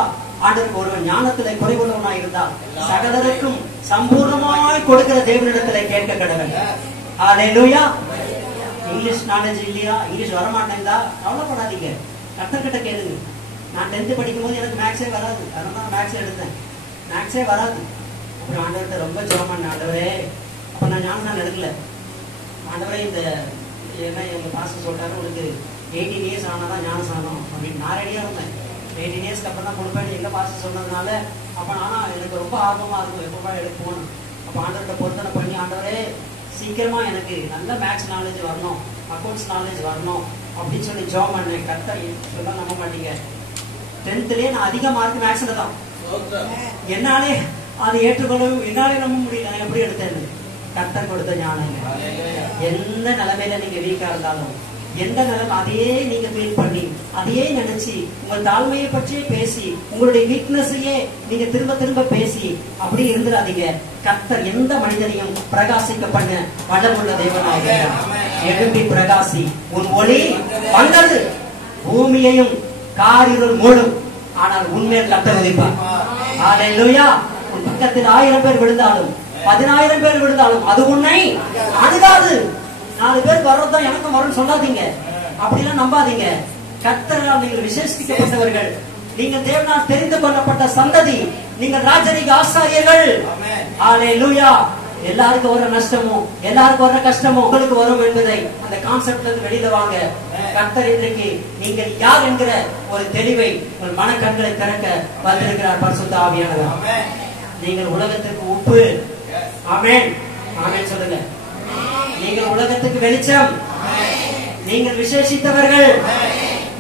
ஆண்டவருக்கு ஒருவன் ஞானத்திலே குறைவுள்ளவனா இருந்தால் சகலருக்கும் சம்பூர்ணமாய் கொடுக்கிற தேவனிடத்திலே கேட்க கடவன். ஹல்லேலூயா. இங்கிலீஷ் நாலேஜ் இல்லையா, இங்கிலீஷ் வரமாட்டேங்குதா, கவலைப்படாதீங்க. கர்த்தர்கிட்ட கேளுங்க. நான் 10th படிக்கும் போது எனக்கு மேக்ஸே வராது, அதனால மேக்ஸே எடுத்தேன். மேக்ஸே வராது. அப்புறம் ஆண்டவர்கிட்ட ரொம்ப ஜெபம் பண்ண, ஆண்டவரே அப்ப நான் ஞானம் எடுக்கல. ஆண்டவரே இந்த என்ன எங்க பாஸ்டர் சொல்றாரு, உனக்கு 18 years ஆனாதான் ஞானசானம் அப்படின்னு நான் ரெடியா இருந்தேன். 18 years அப்புறம் தான் கொடுப்பேன் எங்க பாஸ்டர் சொன்னதுனால. அப்ப ஆனா எனக்கு ரொம்ப ஆர்வமா இருக்கும் எப்ப எடுக்க போகணும். அப்ப ஆண்டவர்கிட்ட பொருத்தனை பண்ணி, ஆண்டவரே சீக்கிரமா எனக்கு நல்ல மேக்ஸ் நாலேஜ் வரணும், அக்கௌண்ட்ஸ் நாலேஜ் வரணும் அப்படின்னு சொல்லி ஜெபம் பண்ணேன். கரெக்டா சொல்ல நம்ப மாட்டீங்க, 10thலயே நான் அதிக மார்க் மேக்ஸ்ல தான். என்னாலே அதை ஏற்றுக்கொள்ளவும் என்னாலே நம்ப முடியல. நான் எப்படி எடுத்தேன்னு கர்த்தர் கொடுத்த ஞானங்க. எந்த நிலைமையில நீங்க வீக்கா இருந்தாலும், எந்த நிலைமை அதையே நீங்க ஃபீல் பண்ணி அதையே நினைச்சு உங்கள் தாழ்மையை பற்றியே பேசி உங்களுடைய வீக்னஸையே நீங்க திரும்ப திரும்ப பேசி அப்படி இருந்துடாதீங்க. கர்த்தர் எந்த மனிதனையும் பிரகாசிக்க பண்ண வல்லமுள்ள தேவனாக. எழும்பி பிரகாசி, உன் ஒளி வந்தது, பூமியையும் காரிருள் மூடும், ஆனால் உண்மையில் கர்த்தர் உதிப்பார். ஹல்லேலூயா. உன் பக்கத்தில் 1000 பேர் விழுந்தாலும் 10,000 பேர் விழுந்தாலும் அது உன்னை அணுகாது. 4 பேர் வர்றதுதான் எனக்கும் வரும்னு சொல்லாதீங்க, அப்படிலாம் நம்பாதீங்க. கர்த்தரால் நீங்கள் விசேஷிக்கப்பட்டவர்கள், நீங்கள் தேவனால் தெரிந்து கொள்ளப்பட்ட சந்ததி, நீங்கள் ராஜரீக ஆசாரியர்கள். ஹல்லேலூயா. எல்லாருக்கும் வர நஷ்டமும் எல்லாருக்கும் வர கஷ்டமும் உங்களுக்கு வரும் என்பதை அந்த கான்செப்ட்ல இருந்து வெளியில வாங்க. கர்த்தர் இன்றைக்கு நீங்கள் யார் என்கிற ஒரு தெளிவை உங்கள் மனக்கண்களை திறக்க வந்திருக்கிறார் பரிசுத்த ஆவியானவர். நீங்கள் உலகத்துக்கு உப்பு. ஆமென். ஆமென் சொல்லுங்க. நீங்கள் உலகத்துக்கு வெளிச்சம். நீங்கள் விசேஷித்தவர்கள்.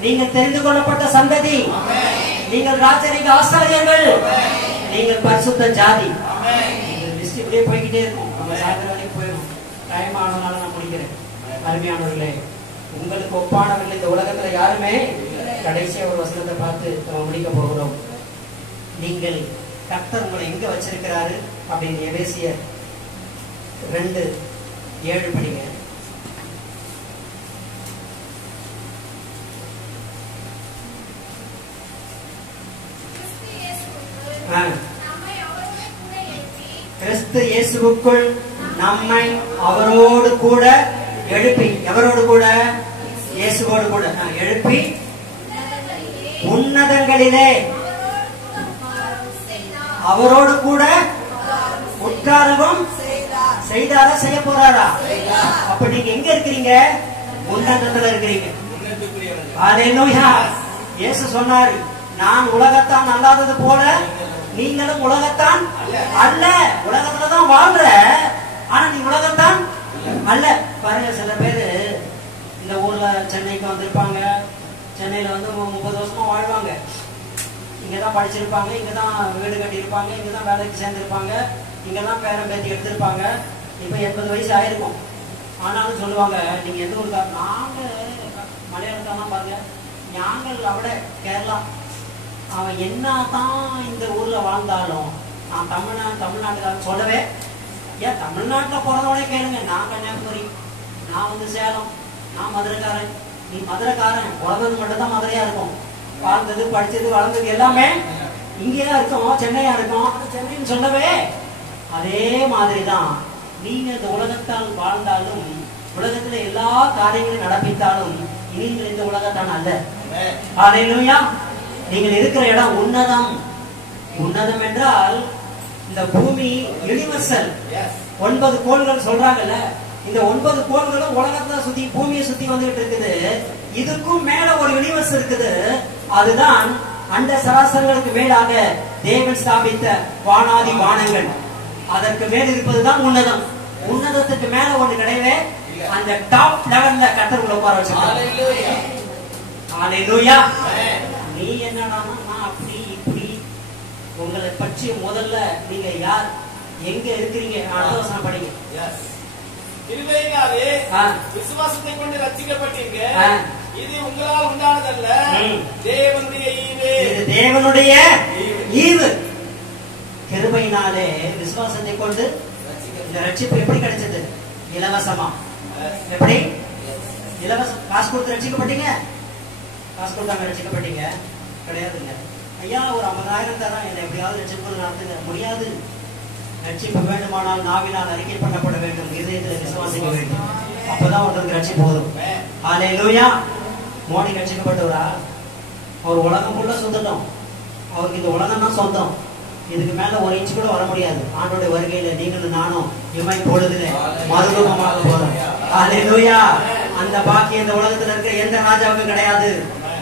நீங்கள் தெரிந்து கொள்ளப்பட்ட சந்ததி. நீங்கள் ராஜரீக ஆசாரியர்கள். நீங்கள் பரிசுத்த ஜாதி. லிஸ்ட் இப்படியே போய்கிட்டே இருக்கும். நம்ம சாயந்தரம் வரைக்கும் போயிடும். டைம் ஆனதுனால நான் முடிக்கிறேன். அருமையானவர்களே, உங்களுக்கு ஒப்பானவர்கள் இந்த உலகத்துல யாருமே. கடைசியா ஒரு வசனத்தை பார்த்து நம்ம முடிக்க போகிறோம். நீங்கள் கர்த்தர் உங்களை எங்க வச்சிருக்கிறாரு அப்படின்னு எபேசியர் 2:7 படிங்க. கிறிஸ்து இயேசுவுக்குள் நம்மை அவரோடு கூட எழுப்பி, எவரோடு கூட? இயேசுவோடு கூட எழுப்பி உன்னதங்களிலே அவரோடு கூட உட்காரவும் செய்தாரா, செய்ய போறாரா? அப்ப நீங்க எங்க இருக்கிறீங்க? உன்னதத்துல இருக்கிறீங்க. ஹல்லேலூயா. இயேசு சொன்னார், நான் உலகத்தான் அல்லாதது போல நீங்களும் உலகத்தான் அல்ல. உலகத்துலதான் வாழ்ற, ஆனா நீ உலகத்தான் அல்ல. பாருங்க, சில பேரு இந்த ஊர்ல சென்னைக்கு வந்திருப்பாங்க. சென்னையில வந்து 30 வருஷமா வாழ்வாங்க. இங்கதான் படிச்சிருப்பாங்க, இங்கதான் வீடு கட்டியிருப்பாங்க, இங்கதான் வேலைக்கு சேர்ந்திருப்பாங்க, இங்கெல்லாம் பேரம் பேத்தி எடுத்திருப்பாங்க. இப்ப 80 வயசு ஆயிருக்கும். ஆனாலும் சொல்லுவாங்க, நீங்க எந்த ஊருக்கா? நாங்க மலையாளத்தான் பாருங்க, நாங்கள் அவட கேரளா. அவன் என்னதான் இந்த ஊர்ல வாழ்ந்தாலும் நான் தமிழ்நாட்டுக்காரன் சொல்லவே. ஏன் தமிழ்நாட்டுல பிறந்தவனே கேளுங்க, நான் கன்னியாகுமரி, நான் வந்து சேலம், நான் மதுரைக்காரன். நீ மதுரைக்காரன், பிறந்தது மட்டும் தான் மதுரையா இருக்கும். வாழ்ந்தது, படிச்சது, வளர்ந்தது எல்லாமே இங்கேதான் இருக்கும், சென்னையா இருக்கும். சென்னைன்னு சொல்லவே. அதே மாதிரிதான் நீங்க இந்த உலகத்தால் வாழ்ந்தாலும், உலகத்துல எல்லா காரியங்களையும் நடப்பித்தாலும் நீங்கள் இந்த உலகத்தான் அல்ல. ஹல்லேலூயா. நீங்கள் இருக்கிற இடம் உன்னதம். உன்னதம் என்றால் இந்த பூமி யுனிவர்சல். 9 கோள்கள் சொல்றாங்கல்ல, இந்த 9 கோள்களும் உலகத்துல சுத்தி பூமியை சுத்தி வந்துட்டு இருக்குது. இதுக்கும் மேல ஒரு யூனிவர்ஸ் இருக்குது. அதுதான் அண்ட சராசரங்களுக்கு மேலாக தேவன் ஸ்தாபித்த வானாதி வானங்கள். அதற்கு மேல் இருப்பதுதான் உன்னதம். உன்னதத்துக்கு மேல ஒண்ணு கிடையவே. அந்த டாப் லெவல்ல கர்த்தர் உட்கார வச்சிருக்காரு. ஹல்லேலூயா. நீ என்னன்னா நான் அப்படி இப்படி. உங்களை பற்றி முதல்ல நீங்க யார், எங்க இருக்கிறீங்க? ஆலோசனை படிங்க. கிருபையினாலே விசுவாசத்தை கொண்டு ரட்சிக்கப்பட்டீங்க. இது உங்களால் உண்டானதல்ல, தேவனுடைய ஈவு. இது தேவனுடைய ஈவு. கிருபையினாலே விசுவாசத்தை கொண்டு இந்த ரட்சிப்பு எப்படி கிடைச்சது? இலவசமா. எப்படி? இலவசம். காசு கொடுத்து ரட்சிக்கப்பட்டீங்க? காசு கொடுத்தாங்க ரட்சிக்கப்பட்டீங்க? கிடையாதுங்க. ஐயா ஒரு 50,000 தரேன், என்னை எப்படியாவது ரட்சிப்பு நடத்துங்க. முடியாது. ரட்சிப்பு வேண்டுமானால் நாவினால் அறிக்கை பண்ணப்பட வேண்டும், இதயத்தில் விசுவாசிக்க வேண்டும். அப்பதான் ஒருத்தருக்கு ரட்சிப்பு போதும். ஹல்லேலூயா. மோடி ரட்சிக்கப்பட்டவரா? அவர் உலகம் ஃபுல்லா சொந்தம். அவருக்கு இந்த உலகம் தான் சொந்தம். இதுக்கு மேல ஒரு இன்ச்சு கூட வர முடியாது. ஆண்டோடைய வருகையில நீங்களும் நானும் இமை பொழுதுல மறுரூபமாக போறோம். ஹல்லேலூயா. அந்த பாக்கியம் இந்த உலகத்துல இருக்க எந்த ராஜாவுக்கும் கிடையாது.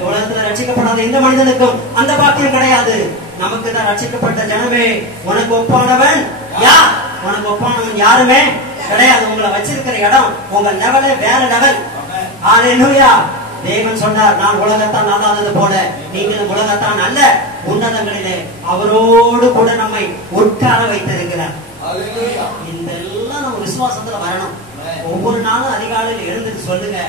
உலகத்துல ரட்சிக்கப்படாத எந்த மனிதனுக்கும் அந்த பாக்கியம் கிடையாது. நமக்கு தான் ரட்சிக்கப்பட்ட ஜனமே. உனக்கு ஒப்பானவன் யார்? உனக்கு ஒப்பானவன் யாருமே கிடையாது. உங்களை வச்சிருக்கிற இடம், உங்க லெவலே வேற லெவல். ஹல்லேலூயா. தேவன் சொன்னார், நான் உலகத்தான் அல்லாதது போல நீங்களும் உலகத்தான் அல்ல, உன்னதங்களிலே அவரோடு கூட நம்மை உட்கார வைத்திருக்கிறார். இந்த எல்லாம் நம்ம விசுவாசத்துல வரணும். ஒவ்வொரு நாளும் அதிகாலையில் எழுந்துட்டு சொல்லுங்க,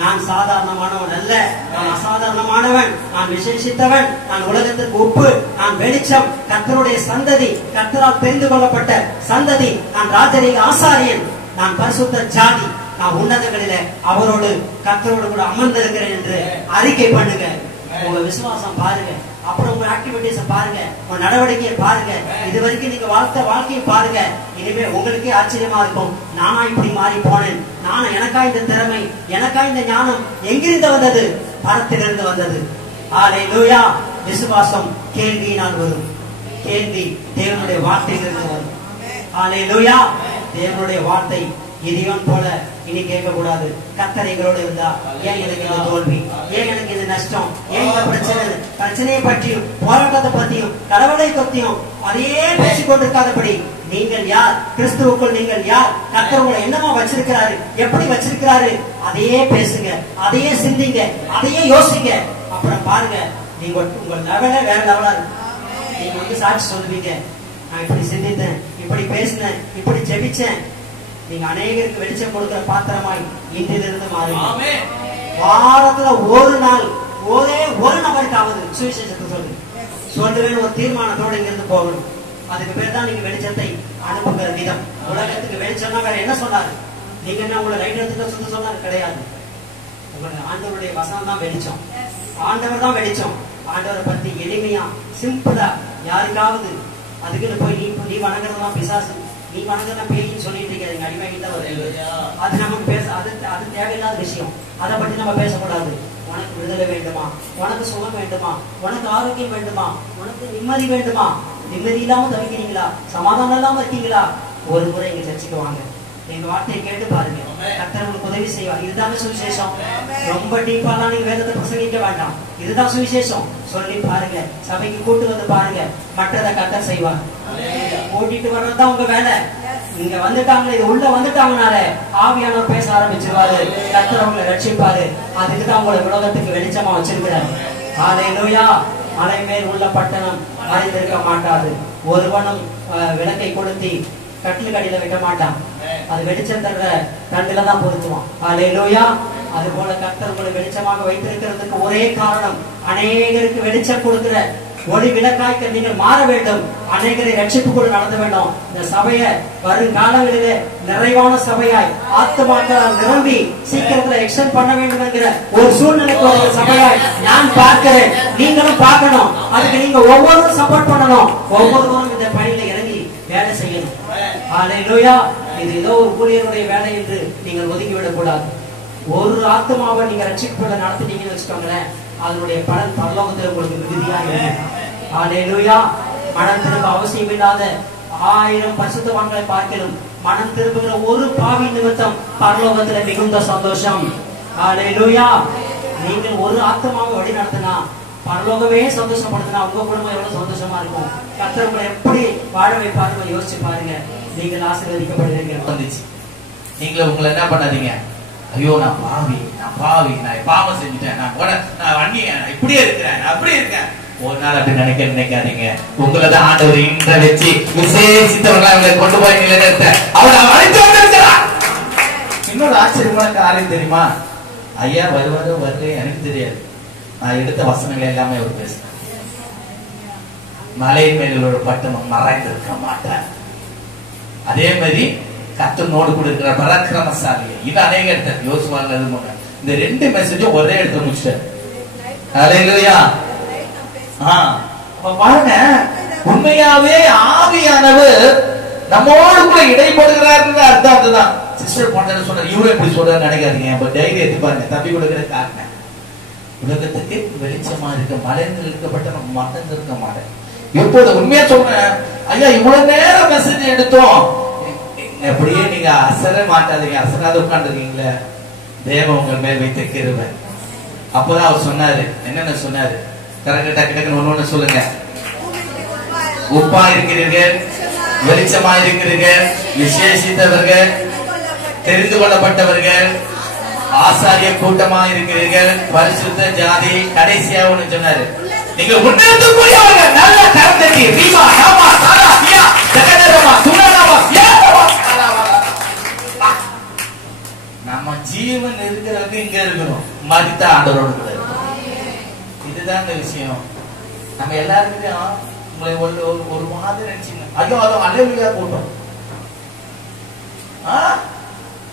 நான் சாதாரணமானவன் அல்ல, நான் அசாதாரணமானவன், நான் விசேஷித்தவன், நான் உலகத்திற்கு உப்பு, நான் வெளிச்சம், கர்த்தருடைய சந்ததி, கர்த்தரால் தெரிந்து கொள்ளப்பட்ட சந்ததி, நான் ராஜரீக ஆசாரியன், நான் பரிசுத்த ஜாதி, நான் உன்னதங்களிலே அவரோடு கர்த்தரோடு கூட அமர்ந்திருக்கிறேன் என்று அறிக்கை பண்ணுங்க. உங்க விசுவாசம் பாருங்க. அப்புறம் உங்க ஆக்டிவிட்டிஸ் பாருங்க, உங்க நடவடிக்கையை பாருங்க. இது வரைக்கும் நீங்க வாழ்த்த வாழ்க்கையை பாருங்க. இனிமே உங்களுக்கே ஆச்சரியமா இருக்கும், நானா இப்படி மாறி போனேன்? நானும் எனக்கா இந்த திறமை, எனக்கா இந்த ஞானம் எங்கிருந்து வந்தது? பரத்திலிருந்து வந்தது. ஹல்லேலூயா. விசுவாசம் கேள்வியினால் வரும். கேள்வி தேவனுடைய வார்த்தையிலிருந்து வரும். ஹல்லேலூயா. தேவனுடைய வார்த்தை இதையும் போல இனி கேட்க கூடாது. கர்த்தர் எங்களோடு இருந்தா ஏன் எனக்கு இந்த தோல்வி, ஏன் எனக்கு இந்த நஷ்டம், ஏன் இந்த பிரச்சனையை பற்றியும் போராட்டத்தை பற்றியும் கடவுளை பற்றியும் அதையே பேசிக் கொண்டிருக்காதபடி நீங்கள் யார், கிறிஸ்துவுக்குள் நீங்கள் யார், கர்த்தர் உங்களை என்னமா வச்சிருக்கிறாரு, எப்படி வச்சிருக்கிறாரு, அதையே பேசுங்க, அதையே சிந்திங்க, அதையே யோசிங்க. அப்புறம் பாருங்க, நீங்க உங்க லெவலே வேற லெவலா இருக்கு. நீங்க வந்து சாட்சி சொல்லுவீங்க, நான் இப்படி சிந்தித்தேன், இப்படி பேசினேன், இப்படி ஜெபிச்சேன். நீங்க அநேகருக்கு வெளிச்சம் கொடுக்கிற பாத்திரமாய் இன்றிலிருந்து மாறுங்க. வாரத்துல ஒரு நாள் ஒரே ஒரு நபருக்காவது சுவிசேஷத்தை சொல்லுவேன் ஒரு தீர்மானத்தோட இங்க இருந்து போகணும். அதுக்கு பேர் தான் நீங்க வெளிச்சத்தை அனுப்புகிற விதம். உலகத்துக்கு வெளிச்சம்னா வேற என்ன சொன்னாரு? நீங்க என்ன உங்களை லைட் எடுத்துட்டு சுத்த சொன்னாரு? கிடையாது. உங்களுக்கு ஆண்டவருடைய வசனம் தான் வெளிச்சம். ஆண்டவர் தான் வெளிச்சம். ஆண்டவரை பத்தி எளிமையா சிம்பிளா யாருக்காவது அதுக்குன்னு போய் நீ வணங்குறதெல்லாம் பிசாசு, நீ வணங்குறத பேயின்னு சொல்லிட்டு இருக்காங்க, அடிமைகிட்ட வருது. அது நமக்கு பேச அது தேவையில்லாத விஷயம். அதை பற்றி நம்ம பேசக்கூடாது. உனக்கு விடுதலை வேண்டுமா, உனக்கு சுகம் வேண்டுமா, உனக்கு ஆரோக்கியம் வேண்டுமா, உனக்கு நிம்மதி வேண்டுமா, நிம்மதி இல்லாம தவிக்கிறீங்களா, சமாதானம் இல்லாம இருக்கீங்களா, ஒரு முறை இங்க சர்ச்சைக்கு வாங்க. எங்க வார்த்தையை கேட்டு பாருங்க, கர்த்தர் உங்களுக்கு உதவி செய்வார். இதுதாங்க சுவிசேஷம். ரொம்ப டீப்பாலாம் நீங்க வேதத்தை பிரசங்கிக்க வேண்டாம். இதுதான் சுவிசேஷம். சொல்லி பாருங்க, சபைக்கு கூட்டு வந்து பாருங்க, மற்றதை கர்த்தர் செய்வார். கூட்டிட்டு வர்றதுதான் உங்க வேலை. இங்க வந்துட்டாங்க, இது உள்ள வந்துட்டாங்கனால ஆவியானவர் பேச ஆரம்பிச்சிருவாரு, கர்த்தர் அவங்களை ரட்சிப்பாரு. அதுக்குதான் உங்களை உலகத்துக்கு வெளிச்சமா வச்சிருக்கிறார். ஹல்லேலூயா. மலை மேல் உள்ள பட்டணம் மறைந்திருக்க மாட்டாது. ஒருவனும் விளக்கை கொளுத்தி கட்டிலுக்கு அடியில வைக்க மாட்டான். அது வெளிச்சம் தர்ற தண்டுல தான் பொருத்துவான். ஹல்லேலூயா. அது போல கர்த்தர் உங்களை வெளிச்சமாக வைத்திருக்கிறதுக்கு ஒரே காரணம், அநேகருக்கு வெளிச்சம் கொடுக்கிற ஒளி விளக்காய்க்க நீங்கள் மாற வேண்டும். அநேகரை ரட்சிப்புக்குள் நடத்த வேண்டும். இந்த சபையை வருங்காலங்களிலே நிறைவான சபையாய் ஆத்துமாக்கள் நிரம்பி சீக்கிரத்துல எக்ஸ்டெண்ட் பண்ண வேண்டும் என்கிற ஒரு சூழ்நிலைக்கு ஒரு சபையாய் நான் பார்க்கிறேன். நீங்களும் பார்க்கணும். அதுக்கு நீங்க ஒவ்வொருவரும் சப்போர்ட் பண்ணணும். ஒவ்வொருவரும் இந்த பணியில இறங்கி வேலை செய்யணும். ஹல்லேலூயா. இது ஏதோ ஒரு ஊழியருடைய வேலை என்று நீங்கள் ஒதுக்கிவிடக் கூடாது. ஒரு ஆத்மாவை நீங்க ரட்சிப்புக்குள்ள நடத்திட்டீங்கன்னு வச்சுக்கோங்களேன், அதனுடைய பலன் பரலோகத்தில் உங்களுக்கு மிகுதியாக இருக்கும். ஹல்லேலூயா. மனம் திரும்ப அவசியம் இல்லாத 1000 பரிசுத்தவான்களை பார்க்கணும். மனம் திரும்புகிற ஒரு பாவி நிமித்தம் பரலோகத்துல மிகுந்த சந்தோஷம். ஹல்லேலூயா. நீங்கள் ஒரு ஆத்மாவை வழி நடத்தினா, பரலோகமே சந்தோஷப்படுத்தினா உங்க குடும்பம் எவ்வளவு சந்தோஷமா இருக்கும். கர்த்தர் உங்களை எப்படி வாழ வைப்பாருன்னு யோசிச்சு பாருங்க. நீங்கள் ஆசீர்வதிக்கப்படுவீங்க. வந்துச்சு. நீங்களும் உங்களை என்ன பண்ணாதீங்க, ஐயோ நான் பாவி, நான் பாவம் செஞ்சுட்டேன், நான் வண்டியேன், நான் இப்படியே இருக்கிறேன், நான் அப்படியே இருக்கேன். ஒரு நாள் அப்படி நினைக்காதீங்க. உங்களை தான் ஆண்டவர் இன்ற வச்சு விசேஷித்தவர்களா அவங்களை கொண்டு போய் நிலைநிறுத்த அவரை அழைத்து வந்திருக்கிறார். இன்னொரு ஆச்சரியமான காரியம் தெரியுமா? ஐயா வருவாரோ வரலையே எனக்கு தெரியாது. நான் எடுத்த வசனங்கள் எல்லாமே அவர் பேசினேன். மலையின் மேல் ஒரு பட்டணம் மறைந்து இருக்க மாட்டேன். அதே மாதிரி கர்த்தனோடு கூட இருக்கிற பராக்கிரமசாலி இது அநேக இடத்துல யோசுவால இந்த 2 மெசேஜும் ஒரே இடத்துல முடிச்சிட்டாரு. ஹல்லேலூயா. பாருங்க, உண்மையாவே ஆவியானவர் நம்மோடு கூட இடைப்படுகிறார் அர்த்தம். அதுதான் சிஸ்டர் போன்ற சொன்னார். இவரும் எப்படி சொல்றாரு நினைக்காதீங்க. இப்ப தைரியத்தை பாருங்க. தம்பி கொடுக்கிற காரணம் உலகத்துக்கு வெளிச்சமா இருக்க மலையில் இருக்கப்பட்ட நம்ம மறந்து இருக்க மாட்டேன். எப்போது உண்மையா சொல்றேன், ஐயா இவ்வளவு நேரம் மெசேஜ் எடுத்தோம், எப்படியே நீங்க அசர மாட்டாதீங்க. அசராத உட்காந்துருக்கீங்களே, தேவன் உங்கள் மேல் வைத்த கிருபை. அப்பதான் அவர் சொன்னாரு. என்னென்ன சொன்னாரு? கரெக்டா டக்கு டக்குன்னு ஒண்ணு சொல்லுங்க. உப்பா இருக்கிறீர்கள், வெளிச்சமா இருக்கிறீர்கள், விசேஷித்தவர்கள், தெரிந்து கொள்ளப்பட்டவர்கள், ஆசாரிய கூட்டமா இருக்கிறீர்கள், பரிசுத்த ஜாதி. கடைசியா ஒண்ணு சொன்னாரு, நீங்க உன்னதத்துக்குரியவர்கள். நல்ல கரத்தட்டி ரீமா ராமா சாரா பியா ஜெகதரமா சுனரமா ஏதவா சாராவா. நம்ம ஜீவன் இருக்கிறவங்க இங்க இருக்கணும். மரித்த ஆண்டவரோடு கூட இருக்கணும். இதுதான் இந்த விஷயம். நம்ம எல்லாருமே உங்களை ஒரு மாதிரி நினைச்சீங்க, ஐயோ அதோ அல்லேலூயா போட்டோம்,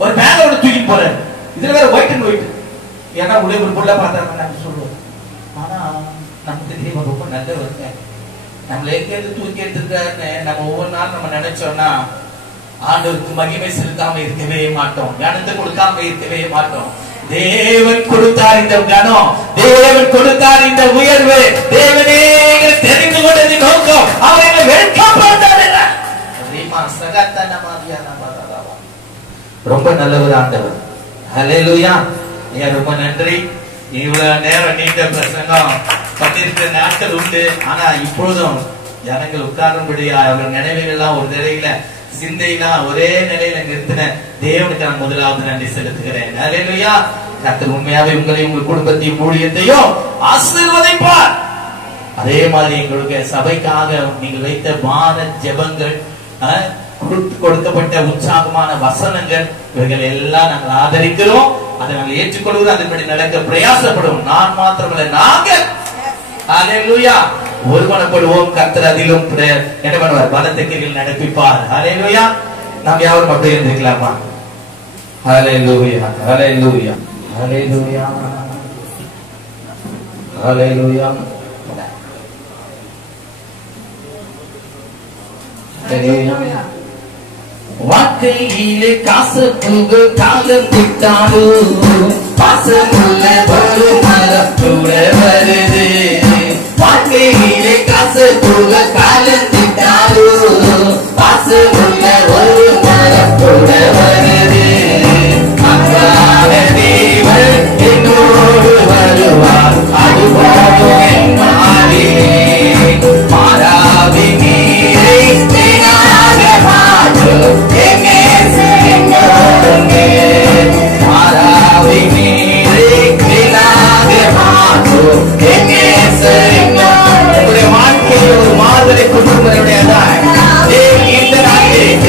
ஒரு பேனோட தூக்கி போறாரு. இதுல வேற ஒயிட் அண்ட் ஒயிட். ஏன்னா உடைய ஒரு பொருளை பார்த்தாங்க நம்ம சொல்லுவோம். ஆனா நமக்கு தேவன் ரொம்ப நல்லவருங்க. நம்மள எங்கேருந்து தூக்கி எடுத்துருக்காருன்னு நம்ம ஒவ்வொரு நாள் நம்ம நினைச்சோம்னா ஆண்டவருக்கு மகிமை செலுத்தாம இருக்கவே மாட்டோம். கனத்தை கொடுக்காம இருக்கவே மாட்டோம். தேவன் கொடுத்தார் இந்த கனம், தேவன் கொடுத்தார் இந்த உயர்வு. தேவனே தெரிந்து கொண்டது நோக்கம். அவரை வெட்கப்பட்டார். ரொம்ப நல்லவர் ஆண்டவர். ஹல்லேலூயா. ஐயா ரொம்ப நன்றி. இவ்வளவு நேரம் நீண்ட பிரசங்கம் பண்ணிருக்கிற நாட்கள் உண்டு. ஆனா இப்பொழுதும் ஜனங்கள் உட்காரும்படியா அவர்கள் நினைவுகள் எல்லாம் ஒரு நிலையில, சிந்தையெல்லாம் ஒரே நிலையில நிறுத்தின தேவனுக்கு நான் முதலாவது நன்றி செலுத்துகிறேன். ஹல்லேலூயா. கர்த்தர் உண்மையாவே உங்களையும் உங்கள் குடும்பத்தையும் ஊழியத்தையும் ஆசீர்வதிப்பார். அதே மாதிரி எங்களுடைய சபைக்காக நீங்கள் வைத்த மான ஜெபங்கள், கொடுக்கப்பட்ட உற்சாகமான வசனங்கள், இவைகள் எல்லாம் நாங்கள் ஆதரிக்கிறோம். அதை நாங்கள் ஏற்றுக்கொள்கிறோம். அதன்படி நடக்க பிரயாசப்படுவோம். நான் மாத்திரமல்ல, நாங்கள். ஹல்லேலூயா. ஒருமனப்படுவோம். கர்த்தர் அதிலும் என்ன பண்ணுவார்? பலத்தை கீழில் நடப்பிப்பார். ஹல்லேலூயா. நாம் யாரும் அப்படியே இருந்திருக்கலாமா? ஹல்லேலூயா. ஹல்லேலூயா. ஹல்லேலூயா. ஹல்லேலூயா. ஹல்லேலூயா. வாழ்க்கையிலே காசு புகு காலம் திட்டாலும் பாசமுள்ள ஒரு மரம் கூட வருது. வாழ்க்கையிலே காசு புகு காலம் திட்டாலும் பாசமுள்ள ஒரு மரம் கூட வருது. அன்பான தேவன் என்னோடு வருவார். அதுபோலும் என் மாறிலே மாறாவி நீரை தேனாக மாற்றும். மாறாவி நீரை தேனாக மாற்றும். வாழ்க்கையை ஒரு மாதிரி குடும்பங்களுடையதான் இந்த நாட்டில்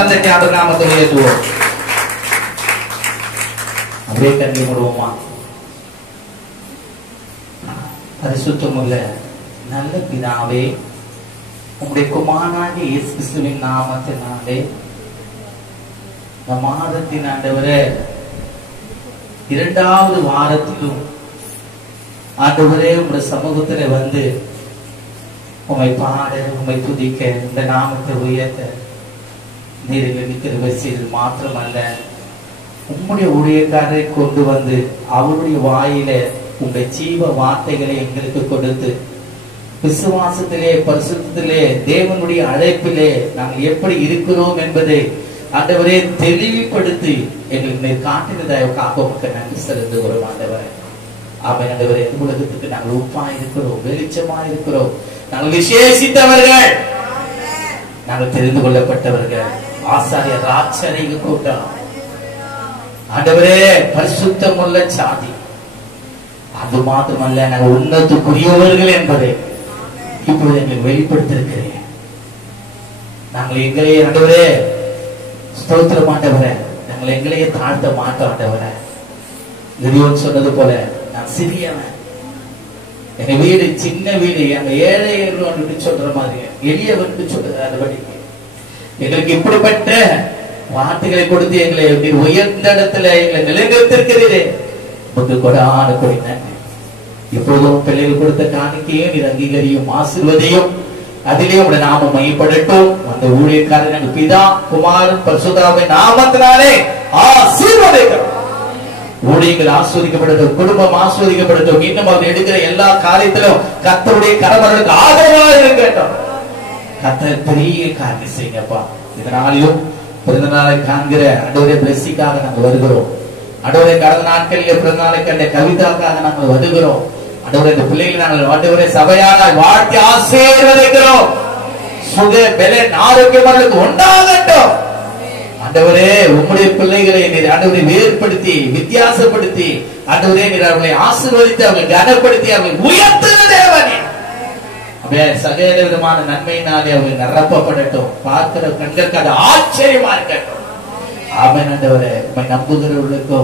கரம் தட்டி ஆண்டவர் நாமத்தை உயர்த்துவோம். அப்படியே கண்ணி விடுவோமா? பரிசுத்தமுள்ள நல்ல பிதாவே, உங்களுடைய குமாரனாகிய இயேசு கிறிஸ்துவின் நாமத்தினாலே இந்த மாதத்தின் ஆண்டவரே இரண்டாவது வாரத்திலும் ஆண்டவரே உங்களுடைய சமூகத்துல வந்து உம்மை பாட, உம்மை துதிக்க, இந்த நாமத்தை உயர்த்த நீரில் நிற்கிற செய்து மாத்திரமல்ல, உம்முடைய ஊழியக்காரரை கொண்டு வந்து அவருடைய வாயில உங்களுடைய ஜீவ வார்த்தைகளை எங்களுக்கு கொடுத்து விசுவாசத்திலே பரிசுத்தத்திலே தேவனுடைய அழைப்பிலே நாங்கள் எப்படி இருக்கிறோம் என்பதை ஆண்டவரே தெளிவுபடுத்தி எங்களுக்கு நீர் காட்டினதாக நன்றி செலுத்துகிறோம் ஆண்டவரே. ஆமென் ஆண்டவரே. உலகத்துக்கு நாங்கள் உப்பா இருக்கிறோம், வெளிச்சமா இருக்கிறோம், நாங்கள் விசேஷித்தவர்கள், நாங்கள் தெரிந்து கொள்ளப்பட்டவர்கள், ஆசாரிய ராட்சரிக கூட்டம் ஆண்டவரே, பரிசுத்தமுள்ள சாதி. அது மாத்திரமல்ல, நாங்கள் உன்னத்துக்குரியவர்கள் என்பதை இப்பொழுது எங்களுக்கு வெளிப்படுத்திருக்கிறேன். நாங்கள் எங்களையே ஆண்டவரே ஸ்தோத்திர மாட்டவரே, நாங்கள் எங்களையே தாழ்த்த மாட்டோம் ஆண்டவரே. கிதியோன் சொன்னது போல, நான் சிறியவன், எங்க வீடு சின்ன வீடு, எங்க ஏழை சொல்ற மாதிரி எளியவன் சொல்றது. எங்களுக்கு இப்படிப்பட்ட வார்த்தைகளை கொடுத்து எங்களை உயர்ந்த இடத்துல எங்களை நிலைநிறுத்திருக்கிறீரே, கொடான கொடி நன்றி. எப்பொழுதும் பிள்ளைகள் கொடுத்த காணிக்கையும் இது அங்கீகரியும் ஆசீர்வதியும், அதிலே உடைய நாமம் மையப்படட்டும். அந்த ஊழியக்காரன் எங்கள் பிதா குமாரன் பரிசுத்தாவின் நாமத்தினாலே ஆசீர்வதிக்கிறோம். ஊழியர்கள் ஆஸ்வதிக்கப்படட்டும், குடும்பம் ஆஸ்வதிக்கப்படட்டும். இன்னும் அவர் எடுக்கிற எல்லா காரியத்திலும் கர்த்தருடைய கரமர்களுக்கு ஆதரவாக இருக்கட்டும். கர்த்தர் பெரிய காரியம் செய்யுங்கப்பா. இதனாலையும் பிறந்த நாளை காண்கிற ஆண்டவரே பிளஸிக்காக நாங்கள் வருகிறோம். ஆண்டவரே கடந்த நாட்களிலே பிறந்த நாளை கண்ட கவிதாக்காக நாங்கள் வருகிறோம். ஆண்டவரே இந்த பிள்ளைகளை நாங்கள் ஆண்டவரே சபையாக வாழ்த்தி ஆசீர்வதிக்கிறோம். சுக பலன் ஆரோக்கியம் அவர்களுக்கு உண்டாகட்டும். ஆண்டவரே உம்முடைய பிள்ளைகளை நீர் ஆண்டவரை வேறுபடுத்தி வித்தியாசப்படுத்தி ஆண்டவரே நீர் அவர்களை ஆசீர்வதித்து அவர்களை கனப்படுத்தி அவர்களை உயர்த்துகிற தேவனே. சகல விதமான நன்மையினாலே அவர்கள் நிரப்பப்படட்டும். பார்க்கிற கண்களுக்கு அது ஆச்சரியமா இருக்கட்டும். ஆமென் ஆண்டவரே. உம்மை நம்புகிறவர்களுக்கோ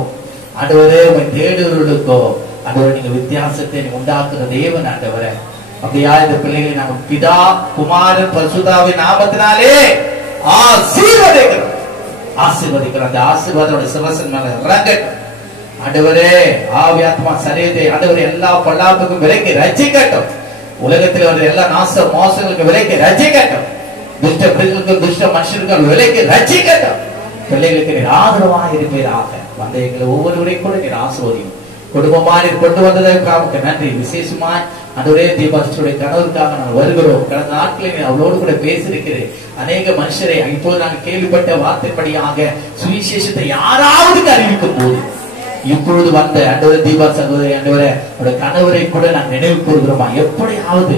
ஆண்டவரே உம்மை தேடுகிறவர்களுக்கோ ஆண்டவரே நீங்க வித்தியாசத்தை உண்டாக்குற தேவன் ஆண்டவரே. அப்படியா இந்த பிள்ளைகளை நாங்கள் பிதா குமாரன் பரிசுத்தாவின் நாமத்தினாலே ஆசீர்வதிக்கிறோம். ஆசீர்வதிக்கிறோம். அந்த ஆசீர்வாதோட சிவசன் மேல இறங்கட்டும் ஆண்டவரே. ஆவி ஆத்மா சரீரத்தை ஆண்டவரே எல்லா பொல்லாப்புக்கும் விலைக்கு ரட்சிக்கட்டும். உலகத்தில் வர எல்லா நாச மோசங்களுக்கு விலைக்கு ரட்சிக்கட்டும். துஷ்ட பிள்ளைகளுக்கும் துஷ்ட மனுஷர்களுக்கும் விலைக்கு ரட்சிக்கட்டும். பிள்ளைகளுக்கு நீர் ஆதரவாக இருப்பீராக. வந்த எங்களை ஒவ்வொருவரையும் கூட நீர் ஆசீர்வதியும். குடும்பமா நீர் கொண்டு வந்ததற்காக நன்றி. விசேஷமாய் ஆண்டவரே தீபாவளியுடைய கனவுக்காக நாங்கள் வருகிறோம். கடந்த நாட்களில் அவளோடு கூட பேசியிருக்கிறேன். அநேக மனுஷரை இப்போது நாங்கள் கேள்விப்பட்ட வார்த்தைப்படியாக சுவிசேஷத்தை யாராவது அறிவிக்கும் போது இப்பொழுது வந்த ஆண்டவரே தீபா சகோதரி ஆண்டவரே அவருடைய கணவரை கூட நாங்கள் நினைவு கூறுகிறோமா? எப்படியாவது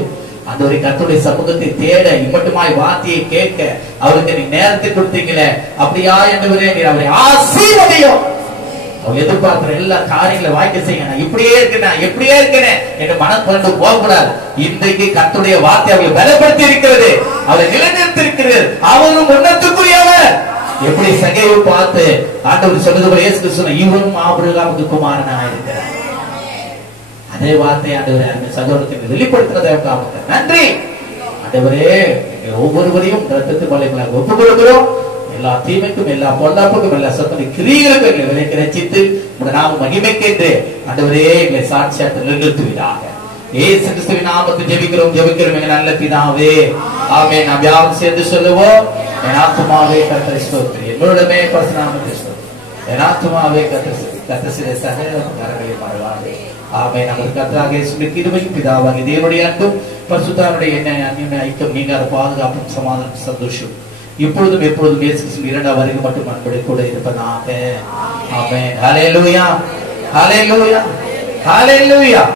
ஆண்டவரை கர்த்தருடைய சமூகத்தை தேட இம்மட்டுமாய் வார்த்தையை கேட்க அவருக்கு நீ நேரத்தை கொடுத்தீங்களே, அப்படியா ஆண்டவரே நீர் அவரை ஆசீர்வதியும். அவங்க எதிர்பார்க்கிற எல்லா காரியங்களை வாய்க்க செய்ய, நான் இப்படியே இருக்கேன் எப்படியே இருக்கேன் என்று மனம் கொண்டு போகக்கூடாது. இன்றைக்கு கர்த்தருடைய வார்த்தை அவர்களை பலப்படுத்தி இருக்கிறது, அவரை நிலைநிறுத்தி இருக்கிறது. அவரும் உன்னத்துக்குரியவர். எப்படி சகையை பார்த்து ஆண்டவர் சொன்னது போல இயேசு கிறிஸ்து இவரும் ஆபிரகாமுக்கு குமாரனாக இருக்கிறார். அதே வார்த்தை ஆண்டவரே அந்த சகோதரத்தை வெளிப்படுத்துறதற்காக நன்றி ஆண்டவரே. ஒவ்வொருவரையும் ரத்தத்து மலைகளாக ஒப்புக் கொடுக்கிறோம். எல்லா தீமைக்கும் எல்லா பொல்லாப்புக்கும் எல்லா சொற்பனை கிரியைகளுக்கும் எங்களை விலைக்கு ரட்சித்து உடைய நாம மகிமைக்கென்று ஆண்டவரே எங்களை சாட்சியாக நிறுத்துவீராக. இயேசு கிறிஸ்துவின் நாமத்தில் ஜெபிக்கிறோம் எங்கள் நல்ல பிதாவே. ஆமென். நாம் யாரும் சேர்ந்து சொல்லுவோம். என் ஆத்துமாவே கர்த்தரை ஸ்தோத்திரி, என்னுடமே பரிசுத்தநாமத்தை ஸ்தோத்திரி, என் ஆத்துமாவே கர்த்தர் செய்த சகல உபகாரங்களை மறவாதே. ஆமென். நமது கர்த்தராகிய இயேசுவின் கிருபையும் பிதாவாகிய தேவனுடைய அன்பும் பரிசுத்தருடைய அன்பின் ஐக்கியம் நீங்காத பாதுகாப்பும் சமாதானம் சந்தோஷம் இப்பொழுதும் எப்பொழுதும் இயேசு கிறிஸ்துவின் இரண்டாம் வருகை மட்டும் அன்புடைய கூட இருப்பதாக. ஆமென். ஹல்லேலூயா, ஹல்லேலூயா, ஹல்லேலூயா.